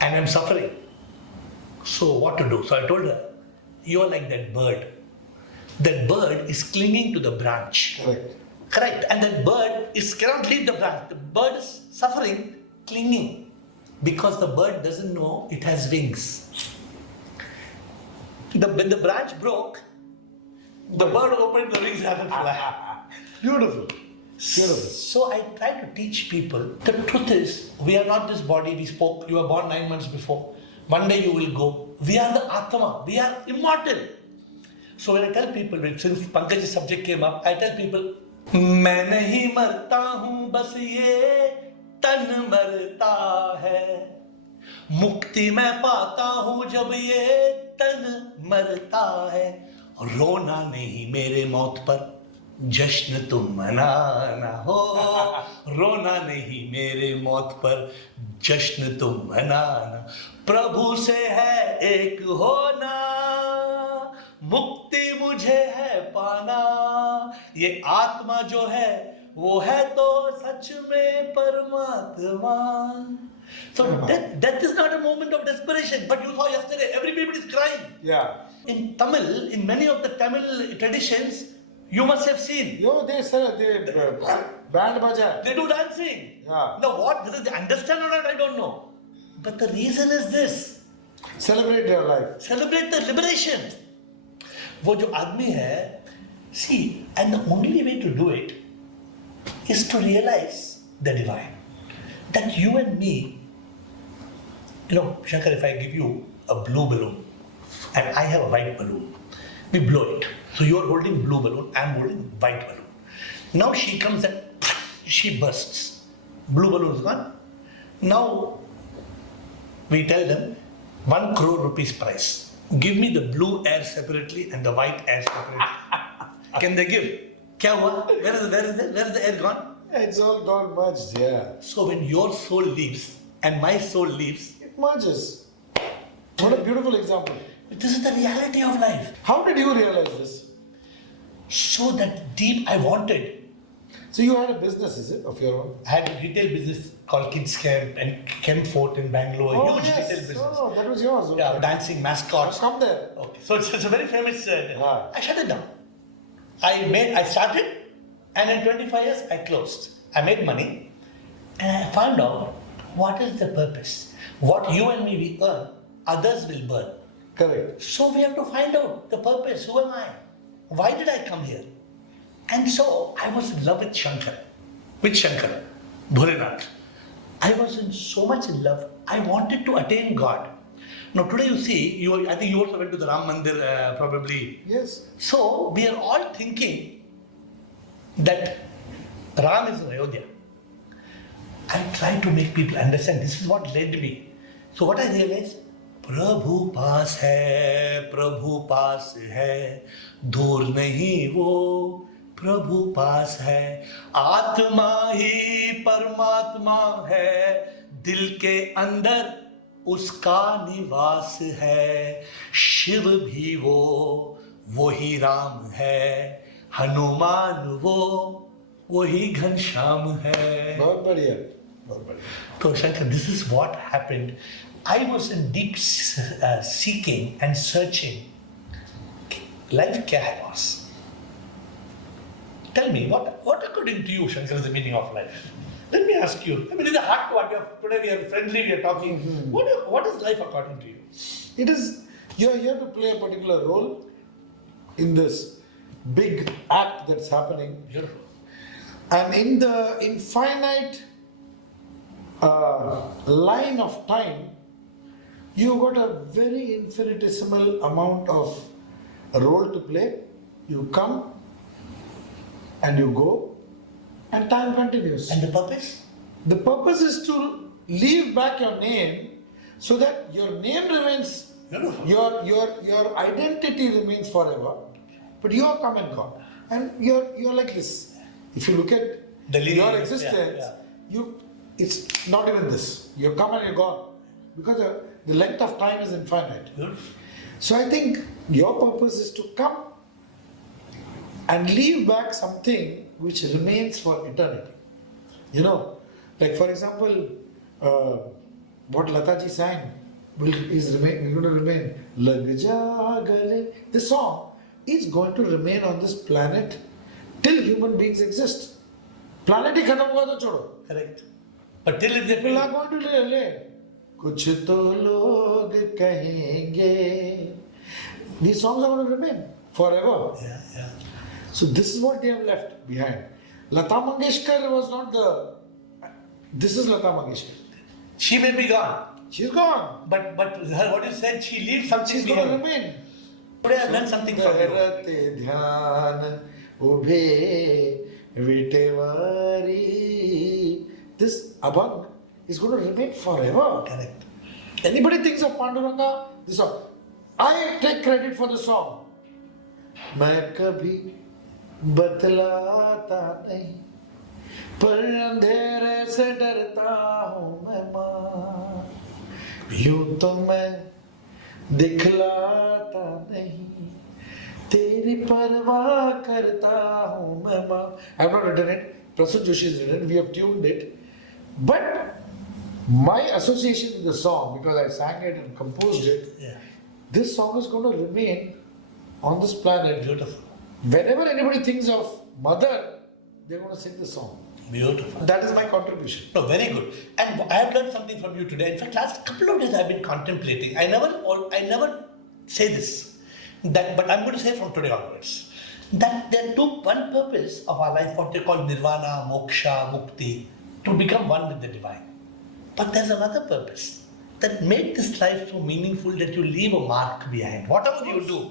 and I'm suffering. So what to do? So I told her, you're like that bird. That bird is clinging to the branch. Correct. And that bird cannot leave the branch. The bird is suffering, clinging, because the bird doesn't know it has wings. When the branch broke, the bird opened the wings and fly. Beautiful. So I try to teach people, the truth is, we are not this body, we spoke, you were born 9 months before. One day you will go. We are the Atman, we are immortal. So when I tell people, since Pankaj's subject came up, I tell people, मैं नहीं मरता हूँ बस ये तन मरता है, मुक्ति मैं पाता हूं जब ये तन मरता है। रोना नहीं मेरे मौत पर, जश्न तुम मनाना हो। रोना नहीं मेरे मौत पर, जश्न तुम मनाना। प्रभु से है एक होना, मुक्ति मुझे है पाना। ये आत्मा जो है वो है तो सच में परमात्मा। So death is not a moment of desperation. But you saw yesterday, everybody is crying. Yeah. In Tamil, in many of the Tamil traditions, you must have seen. Yo, they band baja. They do dancing. Yeah. Now what, whether they understand or not, I don't know. But the reason is this. Celebrate your life. Celebrate the liberation. वो जो आदमी है, see, and the only way to do it is to realize the divine. That you and me, Shankar, if I give you a blue balloon and I have a white balloon, we blow it. So you're holding blue balloon, I'm holding white balloon. Now she comes and she bursts. Blue balloon is gone. Now we tell them 1 crore rupees price. Give me the blue air separately and the white air separately. Can they give? Kya hua? Where is the air gone? It's all gone merged, yeah. So when your soul leaves and my soul leaves, It merges. What a beautiful example. this is the reality of life. How did you realize this? So that deep I wanted. So you had a business, is it, of your own? I had a retail business called Kids Camp and Camp Fort in Bangalore, huge retail business. Oh, that was yours. Okay. Yeah, dancing mascots. Come there. Okay, so it's a very famous. Yeah. I shut it down. I started, and in 25 years I closed. I made money, and I found out what is the purpose. What you and me we earn, others will burn. Correct. So we have to find out the purpose. Who am I? Why did I come here? And so I was in love with Shankar. With Shankar, Bholenath. I was in so much in love. I wanted to attain God. Now today you see, I think you also went to the Ram Mandir probably. Yes. So we are all thinking that Ram is in Ayodhya. I try to make people understand. This is what led me. So what I realized, प्रभु पास है, दूर नहीं वो प्रभु पास है, आत्मा ही परमात्मा है, दिल के अंदर उसका निवास है, शिव भी वो ही राम है, हनुमान वो ही घनश्याम है. बहुत बढ़िया. बहुत बढ़िया. So Shankar, this is what happened. I was in deep seeking and searching. Life क्या है boss? Tell me, what according to you, Shankar, is the meaning of life? Let me ask you. I mean, it's a heart to heart. Today we are friendly, we are talking. Mm-hmm. What is life according to you? It is, you have to play a particular role in this big act that's happening. Beautiful. And in the infinite line of time, you got a very infinitesimal amount of role to play. You come and you go, and time continues. And the purpose? The purpose is to leave back your name so that your name remains, Beautiful. your identity remains forever, but you are come and gone. And you're like this. If you look at your existence, it's not even this. You come and you're gone. Because the length of time is infinite. Beautiful. So I think your purpose is to come and leave back something which remains for eternity. You know, like for example, what Lataji sang is going to remain. Lag ja gale. This song is going to remain on this planet till human beings exist. Planet ही खत्म हुआ तो छोड़ो. Correct. But till it's People are going to live. कुछ तो लोग कहेंगे. These songs are going to remain forever. Yeah. So this is what they have left behind. Lata Mangeshkar was not the. This is Lata Mangeshkar. She may be gone. She's gone. But her, what you said, she leaves something She's going behind. to remain. Today I learned something from you. Dharate dhyan ubhe vitevari this abang is going to remain forever. Correct. Anybody thinks of Panduranga, this song. I take credit for the song. मैं कभी बतलाता नहीं, पर अंधेरे से डरता हूँ मैं माँ, यूं तो मैं दिखलाता नहीं, तेरी परवाह करता हूँ मैं माँ. I have not written it. Prasad Joshi has written. We have tuned it, but my association with the song, because I sang it and composed it, this song is going to remain on this planet. Beautiful. Whenever anybody thinks of mother, they're going to sing this song. Beautiful. That is my contribution. No, very good. And I have learned something from you today. In fact, last couple of days I've been contemplating. I never say this, but I'm going to say from today onwards that there are one purpose of our life, what they call nirvana, moksha, mukti, to become one with the divine. But there's another purpose that make this life so meaningful that you leave a mark behind. Whatever you do,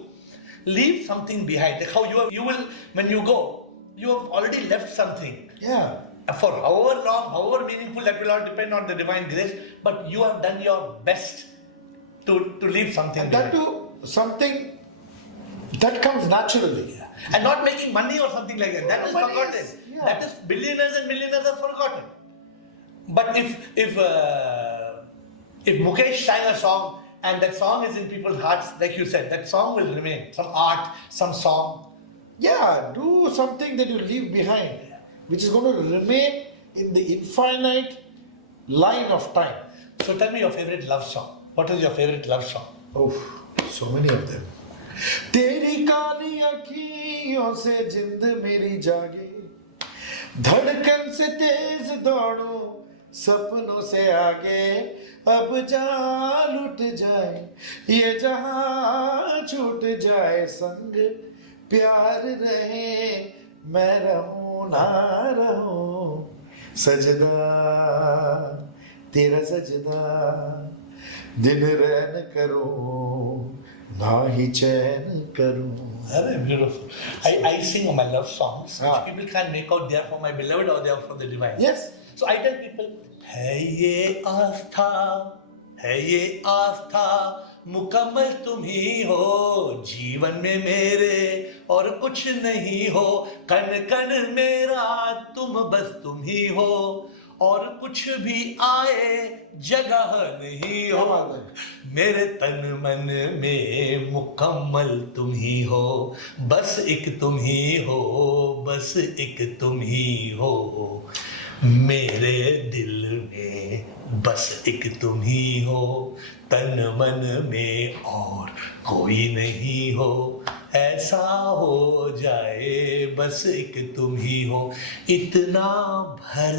leave something behind. Like how you will, when you go, you have already left something. Yeah. For however long, however meaningful, that will all depend on the divine grace. But you have done your best to leave something And behind. that too, something that comes naturally. Yeah. And not making money or something like that. That is Money forgotten. is- yeah. That is billionaires and millionaires are forgotten. But if Mukesh sang a song and that song is in people's hearts, like you said, that song will remain. Some art, some song. Yeah, do something that you leave behind, which is going to remain in the infinite line of time. So tell me your favorite love song. What is your favorite love song? Oh, so many of them. तेरी काली अखियों से जिंद मेरी जागे, धड़कन से तेज दौड़ो, सपनों से आगे, अब जान लुट जाए, ये जहां छूट जाए, संग प्यार रहे, मैं रहूं ना रहूं, सजदा तेरा सजदा, दिन रैन करूं, ना ही चैन करूं. Very beautiful. I sing my love songs. Ah. People can't make out they are for my beloved or they are from the divine. Yes. So I tell people, है ये आस्था, मुकम्मल तुम ही हो, जीवन में मेरे और कुछ नहीं हो, कण कण मेरा तुम बस तुम ही हो, और कुछ भी आए जगह नहीं हो, क्या बात है? मेरे तन मन में मुकम्मल तुम ही हो, बस एक तुम ही हो, बस एक तुम ही हो, मेरे दिल में बस एक तुम ही हो, तन मन में और कोई नहीं हो, ऐसा हो जाए बस एक तुम ही हो, इतना भर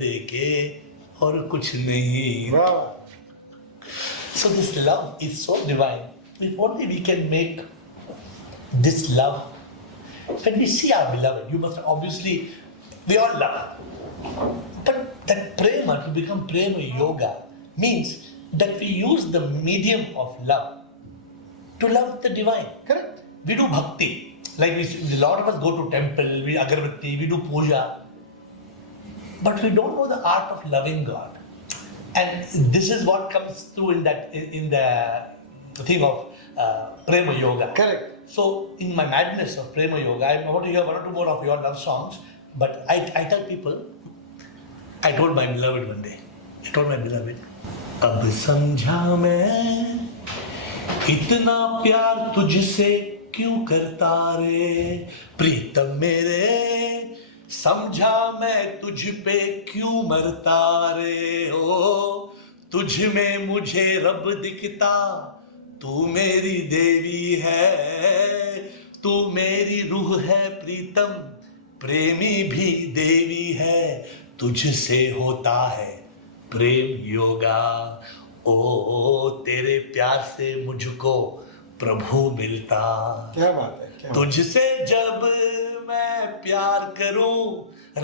दे के और कुछ नहीं. Wow. So this love is so divine. If only we can make this love. When we see our beloved, you must obviously, we all love. But that prema, to become prema yoga, means that we use the medium of love to love the divine. Correct. We do bhakti. Like a lot of us go to temple, we agarbatti, we do puja. But we don't know the art of loving God. And this is what comes through in the thing of prema yoga. Correct. So in my madness of prema yoga, I'm about to hear one or two more of your love songs. But I tell people, I told my beloved one day, अब समझा मैं इतना प्यार तुझसे क्यों करता रे प्रीतम मेरे, समझा मैं तुझ पे क्यों मरता रे, ओ तुझ में मुझे रब दिखता, तू मेरी देवी है, तू मेरी रूह है प्रीतम, प्रेमी भी देवी है, तुझसे होता है प्रेम योगा, ओ तेरे प्यार से मुझको प्रभु मिलता. क्या बात है, क्या बात है. तुझसे जब मैं प्यार करूं,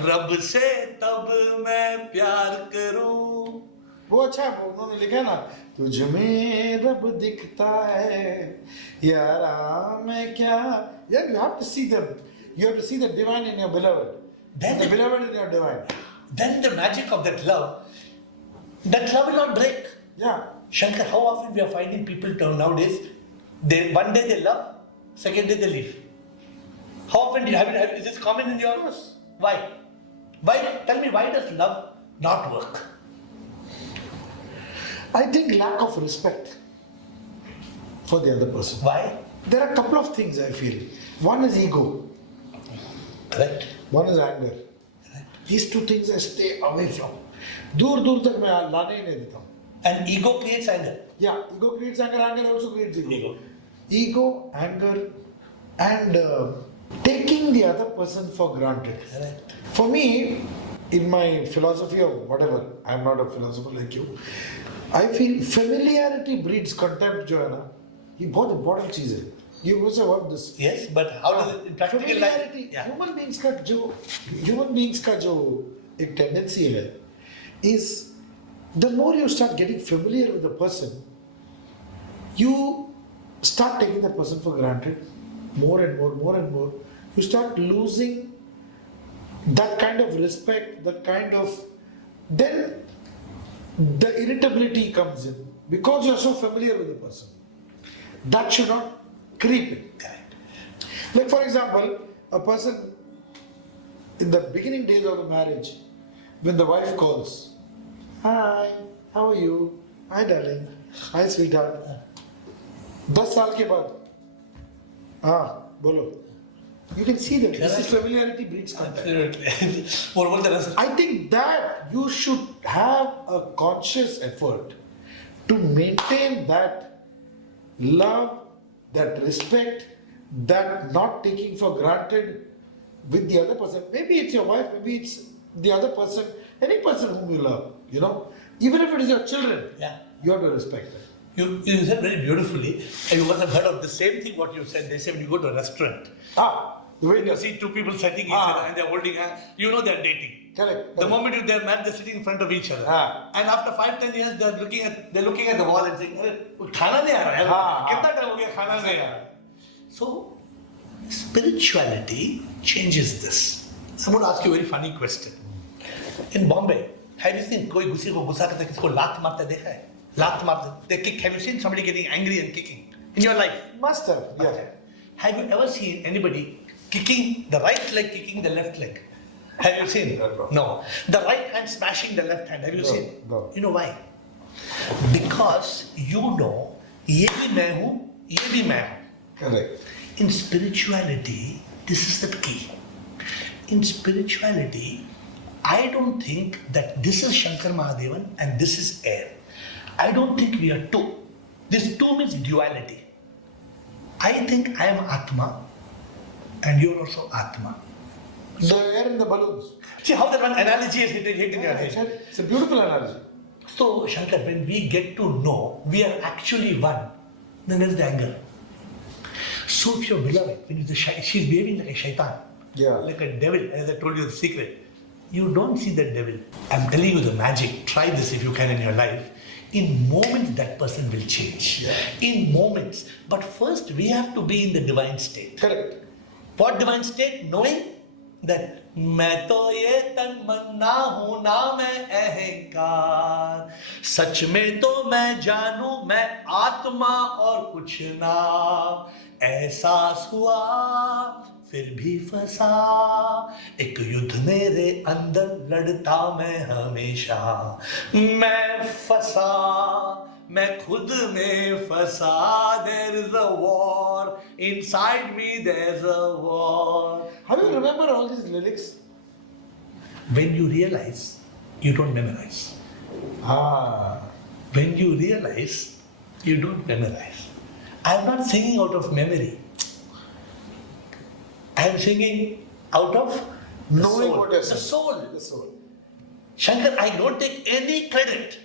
रब से तब मैं प्यार करूं. वो अच्छा है, उन्होंने लिखा ना, तुझ में रब दिखता है यारा मैं क्या. Yeah, you have to see them. You have to see the divine in your beloved. then The beloved in your divine. then the magic of that love will not break. Yeah. Shankar, how often we are finding people nowadays, one day they love, second day they leave. How often do you have it? Is this common in your? Of course. Why? Why? Tell me, why does love not work? I think lack of respect for the other person. Why? There are a couple of things I feel. One is ego. Correct. One is anger. These two things I stay away from. दूर दूर तक मैं लाने ही नहीं देता हूँ. And ego creates anger. Yeah, ego creates anger. Anger also creates ego. Ego. Ego, anger, and taking the other person for granted. Correct. For me, in my philosophy of whatever, I'm not a philosopher like you. I feel familiarity breeds contempt, जो है ना, ये बहुत important चीज है. You must have heard this. Yes, but how does it in practical life? Familiarity. Yeah. Human beings का जो एक tendency है, is the more you start getting familiar with the person, you start taking the person for granted more and more. You start losing that kind of respect, then the irritability comes in because you're so familiar with the person. That should not creep in. Correct. Like for example, a person in the beginning days of the marriage, when the wife calls, "Hi, how are you? Hi darling, hi sweetheart." 10 साल के बाद, हाँ बोलो. You can see that this is familiarity breeds contempt. Absolutely. What about the rest? I think that you should have a conscious effort to maintain that love, that respect, that not taking for granted with the other person. Maybe it's your wife, maybe it's the other person, any person whom you love, even if it is your children, Yeah. you have to respect them. You said very beautifully, and you must have heard of the same thing what you said. They say when you go to a restaurant, The way you see two people sitting each other and they're holding hands, you know they're dating. Correct. The moment they're married, they're sitting in front of each other. And after 5-10 years, they're looking at the wall and saying, "Arey, khana nahi aa raha hai. Kitna time ho gaya khana nahi aa raha." So, spirituality changes this. I'm going to ask you a very funny question. In Bombay, have you seen कोई किसी को गुस्सा करते किसी को लात मारते देखा है? लात मारते. They kick. Have you seen somebody getting angry and kicking in your life? Must have, yeah. Okay. Have you ever seen anybody kicking the right leg, kicking the left leg? Have you seen? No. The right hand smashing the left hand. Have you seen? No. You know why? Because you know, ये भी मैं हूँ, ये भी मैं हूँ. Correct. In spirituality, this is the key. In spirituality, I don't think that this is Shankar Mahadevan and this is AiR. I don't think we are two. This two means duality. I think I am Atma and you are also Atma. The air in the balloons. See how that one analogy is hit in your head. It's a beautiful analogy. So, Shankar, when we get to know we are actually one, then there's the anger. So, if your beloved, when she's behaving like a shaitan, like a devil, as I told you the secret, you don't see that devil. I'm telling you the magic. Try this if you can in your life. In moments, that person will change. In moments. But first, we have to be in the divine state. Correct. What divine state? Knowing that मैं तो ये तन मन ना हूँ ना मैं अहंकार, सच में तो मैं जानू मैं आत्मा और कुछ ना, एहसास हुआ फिर भी फंसा, एक युद्ध मेरे अंदर लड़ता मैं हमेशा, मैं फंसा, मैं खुद में फंसा, there is a war, inside me there's a war. How do you remember all these lyrics? When you realize, you don't memorize. When you realize, you don't memorize. I am not singing out of memory. I am singing out of Knowing soul. what you're The saying. soul. The soul. Shankar, I don't take any credit.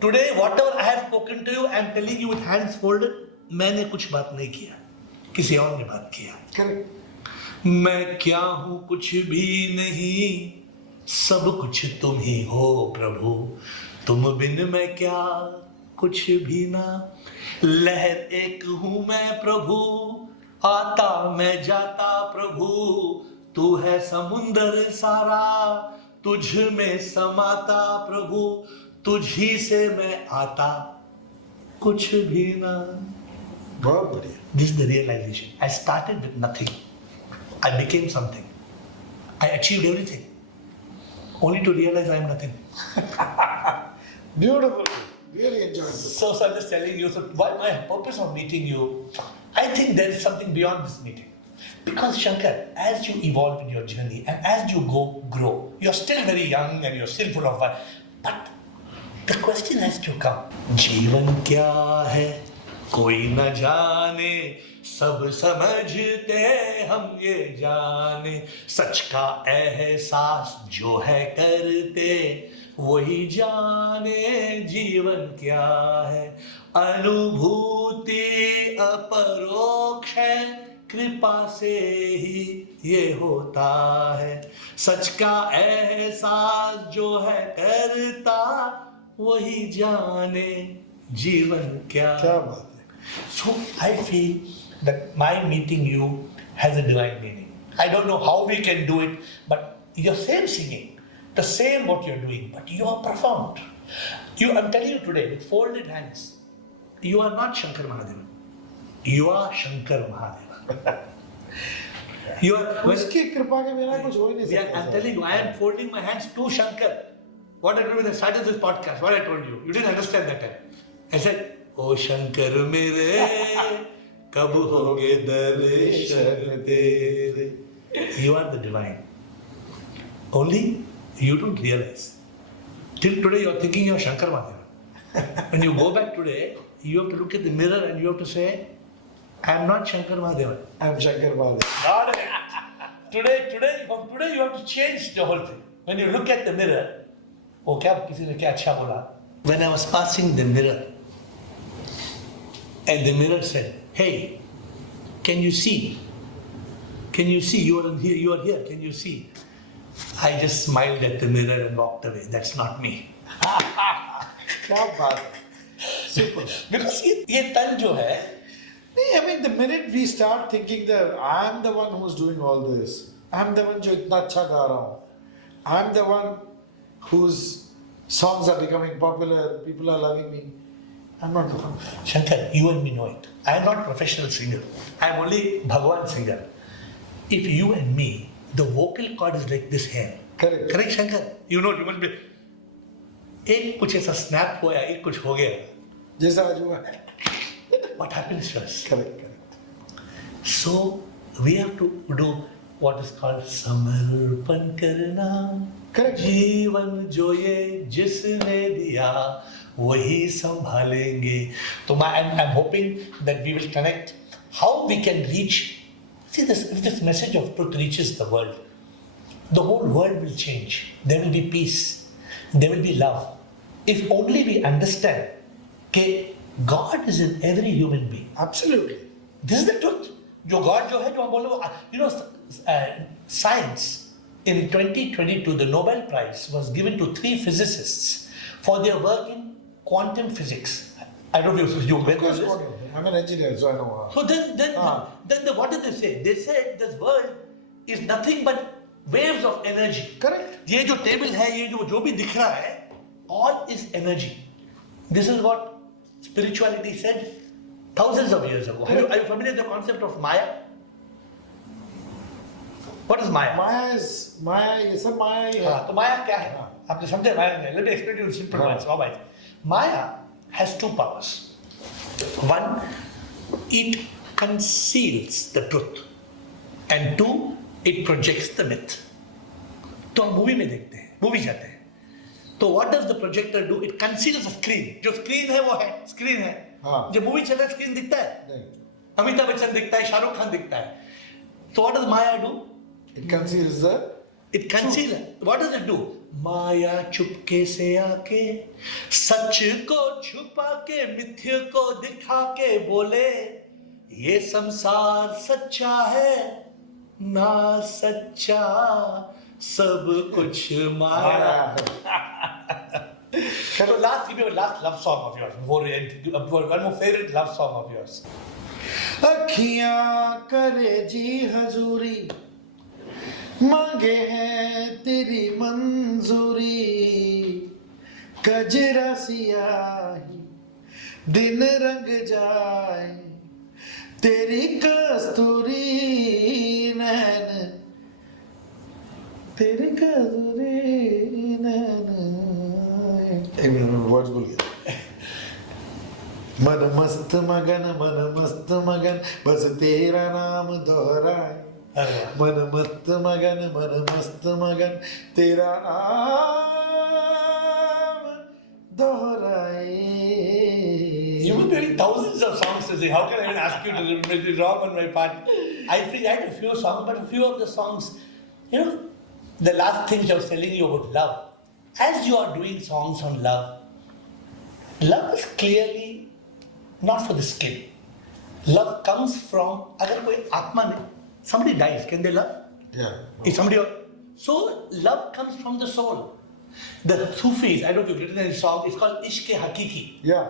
Today, whatever I have spoken to you, I am telling you with hands folded, मैंने कुछ बात नहीं किया, किसी और ने बात किया. Correct. मैं क्या हूँ कुछ भी नहीं, सब कुछ तुम ही हो प्रभु, तुम बिन मैं क्या कुछ भी ना, लहर एक हूँ मैं प्रभु, आता मैं जाता प्रभु, तू है समुंदर सारा, तुझ में समाता प्रभु, तुझी से मैं आता, कुछ भी ना. बहुत बढ़िया. This is the realization. I started with nothing. I became something. I achieved everything. Only to realize I am nothing. Beautiful. Really enjoyed this. So I'm just telling you, so what my purpose of meeting you, I think there is something beyond this meeting. Because Shankar, as you evolve in your journey and as you grow, you're still very young and you're still full of fun. But the question has to come. जीवन क्या है कोई न जाने, सब समझते हम ये जाने, सच का एहसास जो है करते वही जाने, जीवन क्या है अनुभूति अपरोक्ष है, कृपा से ही ये होता है, सच का एहसास जो है करता वही जाने, जीवन क्या. क्या बात है. So I feel that my meeting you has a divine meaning. I don't know how we can do it, but you're same singing, the same what you're doing, but you are profound. I'm telling you today with folded hands, you are not Shankar Mahadevan. You are Shankar Mahadevan. You are. उसकी कृपा के बिना कुछ हो ही नहीं सकता. I'm telling you, I am folding my hands to Shankar. What I told you when I started this podcast, what I told you, you didn't understand that time. I said, ओ शंकर मेरे कब होगे दर्शन तेरे. You are the divine. Only you don't realize. Till today you are thinking you are Shankar Mahadevan. When you go back today, you have to look at the mirror and you have to say, I am not Shankar Mahadevan. I am Shankar Mahadevan. Not it. From today you have to change the whole thing. When you look at the mirror, oh, किसी ने क्या अच्छा बोला. When I was passing the mirror, and the mirror said, hey, can you see? Can you see? You are here. Can you see? I just smiled at the mirror and walked away. That's not me. क्या बात है. Super. Because ये तन जो है, I mean, the minute we start thinking that I'm the one who's doing all this, I'm the one जो इतना अच्छा गा रहा हूँ, I'm the one whose songs are becoming popular, people are loving me, I'm not the one. Shankar, you and me know it. I am not a professional singer. I am only Bhagwan singer. If you and me, the vocal cord is like this here. Correct. Correct, Shankar? You know, you must be. एक कुछ ऐसा snap होया, एक कुछ हो गया. जैसा आज हुआ. What happens to us? Correct. So we have to do what is called समर्पण करना. Correct. जीवन जो ये जिसने दिया वही संभालेंगे. So I'm hoping that we will connect how we can reach. See, if this message of truth reaches the world, the whole world will change. There will be peace. There will be love. If only we understand that God is in every human being. Absolutely. This is the truth. जो God जो है जो हम बोल रहे, you know, science in 2022 the Nobel Prize was given to 3 physicists for their work in quantum physics. I don't know if you went Of through course, this. I'm an engineer, so I know. So then what did they say? They said this world is nothing but waves of energy. Correct. ये जो table है, ये जो भी दिख रहा है, all is energy. This is what spirituality said thousands of years ago. Are you familiar with the concept of Maya? What is Maya? Maya, ये सब Maya ही है. हाँ, तो माया क्या है? आपने समझे माया? Let me explain to you in simple words. All right. Maya has 2 powers. One, it conceals the truth, and 2, it projects the myth. तो हम मूवी में देखते हैं, मूवी जाते हैं. तो what does the projector do? It conceals a screen. जो screen है वो है, screen है. हाँ. जब मूवी चल रहा है screen दिखता है. नहीं. अमिताभ बच्चन दिखता है, शाहरुख खान दिखता है. So what does Maya do? It conceals the. It conceals. What does it do? माया चुपके से आके सच को छुपा के मिथ्य को दिखा के बोले ये संसार सच्चा है ना सच्चा सब कुछ माया. So give me a last love song of yours. One more favorite love song of yours. अखियां करे जी हजूरी मांगे है तेरी मंजूरी, कजरा सियाही दिन रंग जाए, तेरी कस्तूरी नैन, तेरी कस्तूरी नैन। एक मिनट वर्ड्स भूल गया। मन मस्त मगन बस तेरा नाम दोहराए, मन मस्त मगन तेरा नाम दोहराए। You will be having thousands of songs to sing. How can I even ask you to remember the wrong on my part? I think I had a few songs, but a few of the songs, you know, the last things I was telling you about love. As you are doing songs on love, love is clearly not for the skin. Love comes from, agar koi Atman, somebody dies, can they love? Yeah. If somebody, so love comes from the soul. The Sufis, I don't know if you've written a song, it's called Ishq-e Hakiki. Yeah.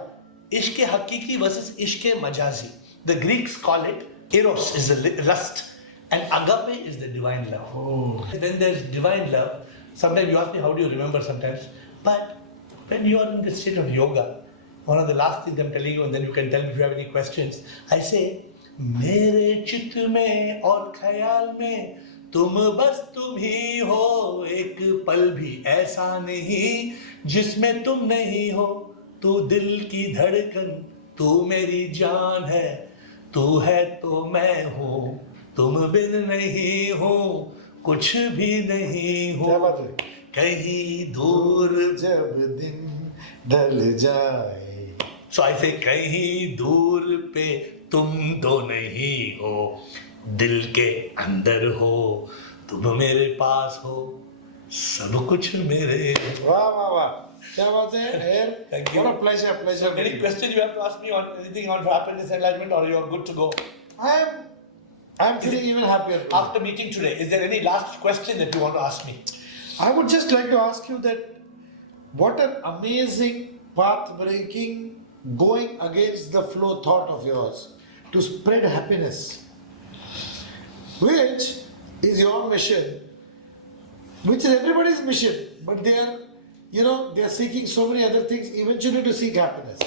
Ishq-e Hakiki versus Ishq-e Majazi. The Greeks call it Eros is the lust and Agape is the divine love. Oh. Then there's divine love. Sometimes you ask me, how do you remember sometimes? But when you are in the state of yoga, one of the last things I'm telling you, and then you can tell me if you have any questions, I say, मेरे चित्त में और ख्याल में तुम बस तुम ही हो, एक पल भी ऐसा नहीं जिसमें तुम नहीं हो, तू दिल की धड़कन, तू मेरी जान है, तू है तो मैं हूँ, तुम बिन नहीं हूँ, कुछ भी नहीं क्या हूँ, बात है? कहीं दूर। जब दिन ढल जाए। So I say कहीं दूर पे तुम तो नहीं हो, दिल के अंदर हो, तुम मेरे पास हो, सब कुछ मेरे। वाह वाह वाह, क्या बात है AiR? Thank you. What a pleasure. Any question you have to ask me on anything on happiness, enlightenment, or you are good to go? I'm feeling even happier. After meeting today, is there any last question that you want to ask me? I would just like to ask you that what an amazing path-breaking, going against the flow thought of yours to spread happiness, which is your mission, which is everybody's mission, but they are, they are seeking so many other things eventually to seek happiness.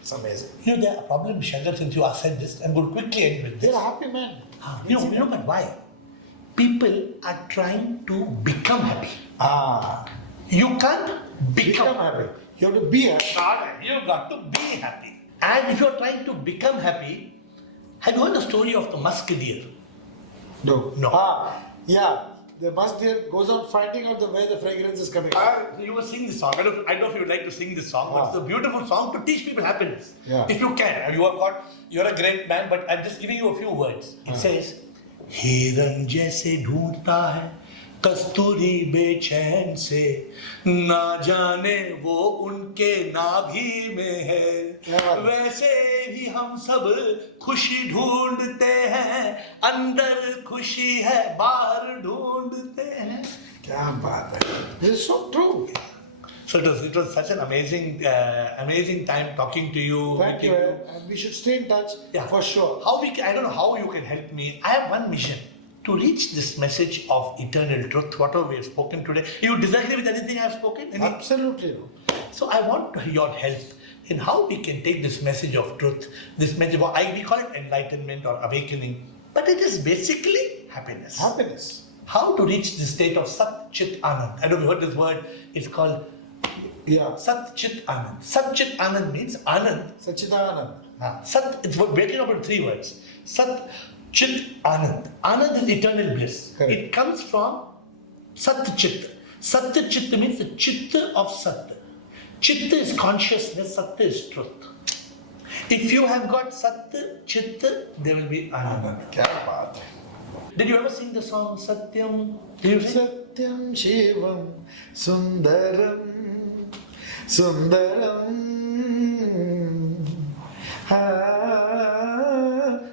It's amazing. You know, there are problems, Shankar, since you have said this, I'm going to quickly end with this. They're a happy man. You know but why? People are trying to become happy. You can't become happy. You have to be happy. You've got to be happy. And if you're trying to become happy, have you heard the story of the musketeer? No. Yeah. The musk deer goes out finding out where the fragrance is coming from. You were singing this song. I don't know if you would like to sing this song, but it's a beautiful song to teach people happiness. Yeah. If you can. You're a great man, but I'm just giving you a few words. It says, हिरन जैसे ढूंढता है कस्तूरी बेचैन से, ना जाने वो उनके नाभि में है, वैसे ही हम सब खुशी ढूंढते हैं, अंदर खुशी है बाहर ढूंढते हैं। क्या बात है? This is so true. So it was such an amazing time talking to you. Thank you, and we should stay in touch for sure. I don't know how you can help me. I have one mission to reach this message of eternal truth, whatever we have spoken today. You disagree with anything I have spoken? Absolutely no. So I want your help in how we can take this message of truth, this message of, we call it enlightenment or awakening, but it is basically happiness. Happiness. How to reach the state of Sat Chit Anand. I don't know if you heard this word. It's called Sat Chit Anand. Sat Chit Anand means Anand. Satchidanand. Sat, it's breaking up into three words. Sat Chit Anand. Anand is eternal bliss. Correct. It comes from Sat Chit. Sat Chit means the Chitta of Sat. Chitta is consciousness, Sat is truth. If you have got Sat, Chitta, there will be Anand. क्या बात है? Did you ever sing the song Satyam? Did you sing? Satyam Shivam Sundaram Sundaram.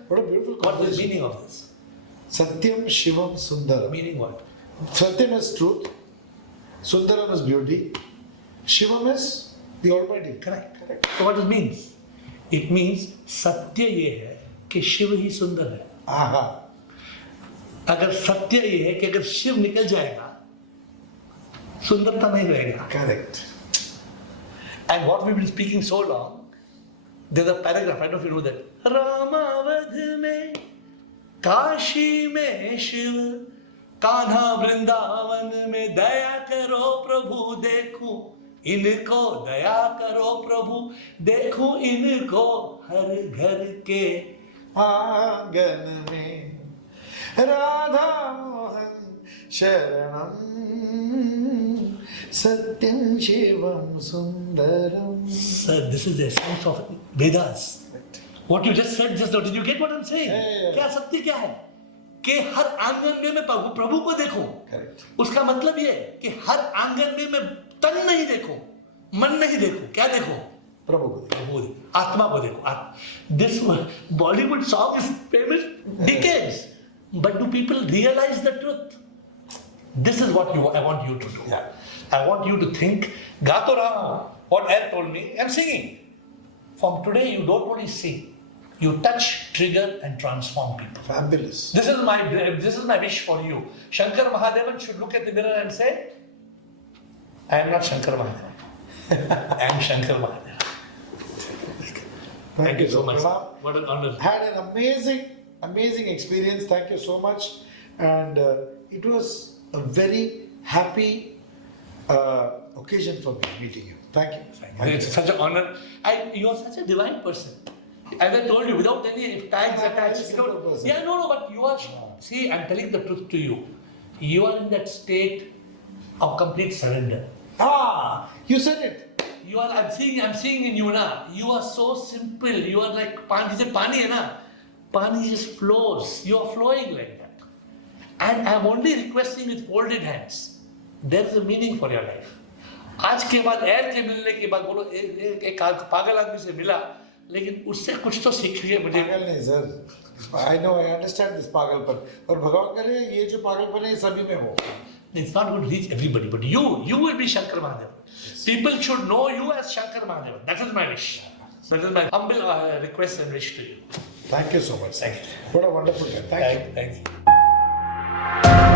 What a beautiful What is the composition. meaning of this? Satyam Shivam Sundaram. Meaning what? Satyam is truth, Sundaram is beauty, Shivam is the Almighty. Correct. So what it means? It means Satya ये है कि शिव ही सुंदर है. Aha. अगर सत्य ये है कि अगर शिव निकल जाएगा सुंदरता नहीं रहेगा. Correct. And what we've been speaking so long, there's a paragraph, I don't know if you know that. रामावध में, काशी में शिव, कान्हा वृंदावन में, दया करो प्रभु देखूं इनको, दया करो प्रभु देखूं इनको, हर घर के आंगन में राधा मोहन शरणम सत्यम Shivam Sundaram. Sir, this is the essence of Vedas. What you just said just now, did you get what I'm saying? Yeah. क्या सत्य क्या है? कि हर आंगन में मैं प्रभु को देखूं. Correct. उसका मतलब ये है कि हर आंगन में मैं तन नहीं देखूं, मन नहीं देखूं, क्या देखूं? प्रभु को. प्रभु देखूं, आत्मा को देखूं. This Bollywood song is famous decades, but do people realize the truth? This is what I want you to do. Yeah. I want you to think. गा तो रहा हूं. What AiR told me, I'm singing. From today, you don't only sing. You touch, trigger, and transform people. Fabulous. This is my wish for you. Shankar Mahadevan should look at the mirror and say, I am not Shankar Mahadevan. I am Shankar Mahadevan. Thank you so much. What an honor. Had an amazing experience. Thank you so much. And it was a very happy occasion for me meeting you. Thank you. It's such an honor. You are such a divine person. As I told you, without any tags attached. Yeah, no, but you are. See, I'm telling the truth to you. You are in that state of complete surrender. You said it. You are. I'm seeing in you now. You are so simple. You are like pani. Is it pani? Na? Pani just flows. You are flowing like that. And I'm only requesting with folded hands. There is a meaning for your life. आज के बाद AiR के मिलने के बाद बोलो एक पागल आदमी से मिला, लेकिन उससे कुछ तो सीखिए मुझे. पागल नहीं sir. I know, I understand this पागलपन. और भगवान करे ये जो पागलपन है सभी में हो. It's not going to reach everybody, but you will be Shankar Mahadevan. Yes. People should know you as Shankar Mahadevan. That is my wish. That is my humble request and wish to you. Thank you so much. Thank you. What a wonderful day. Thank you. Thank you.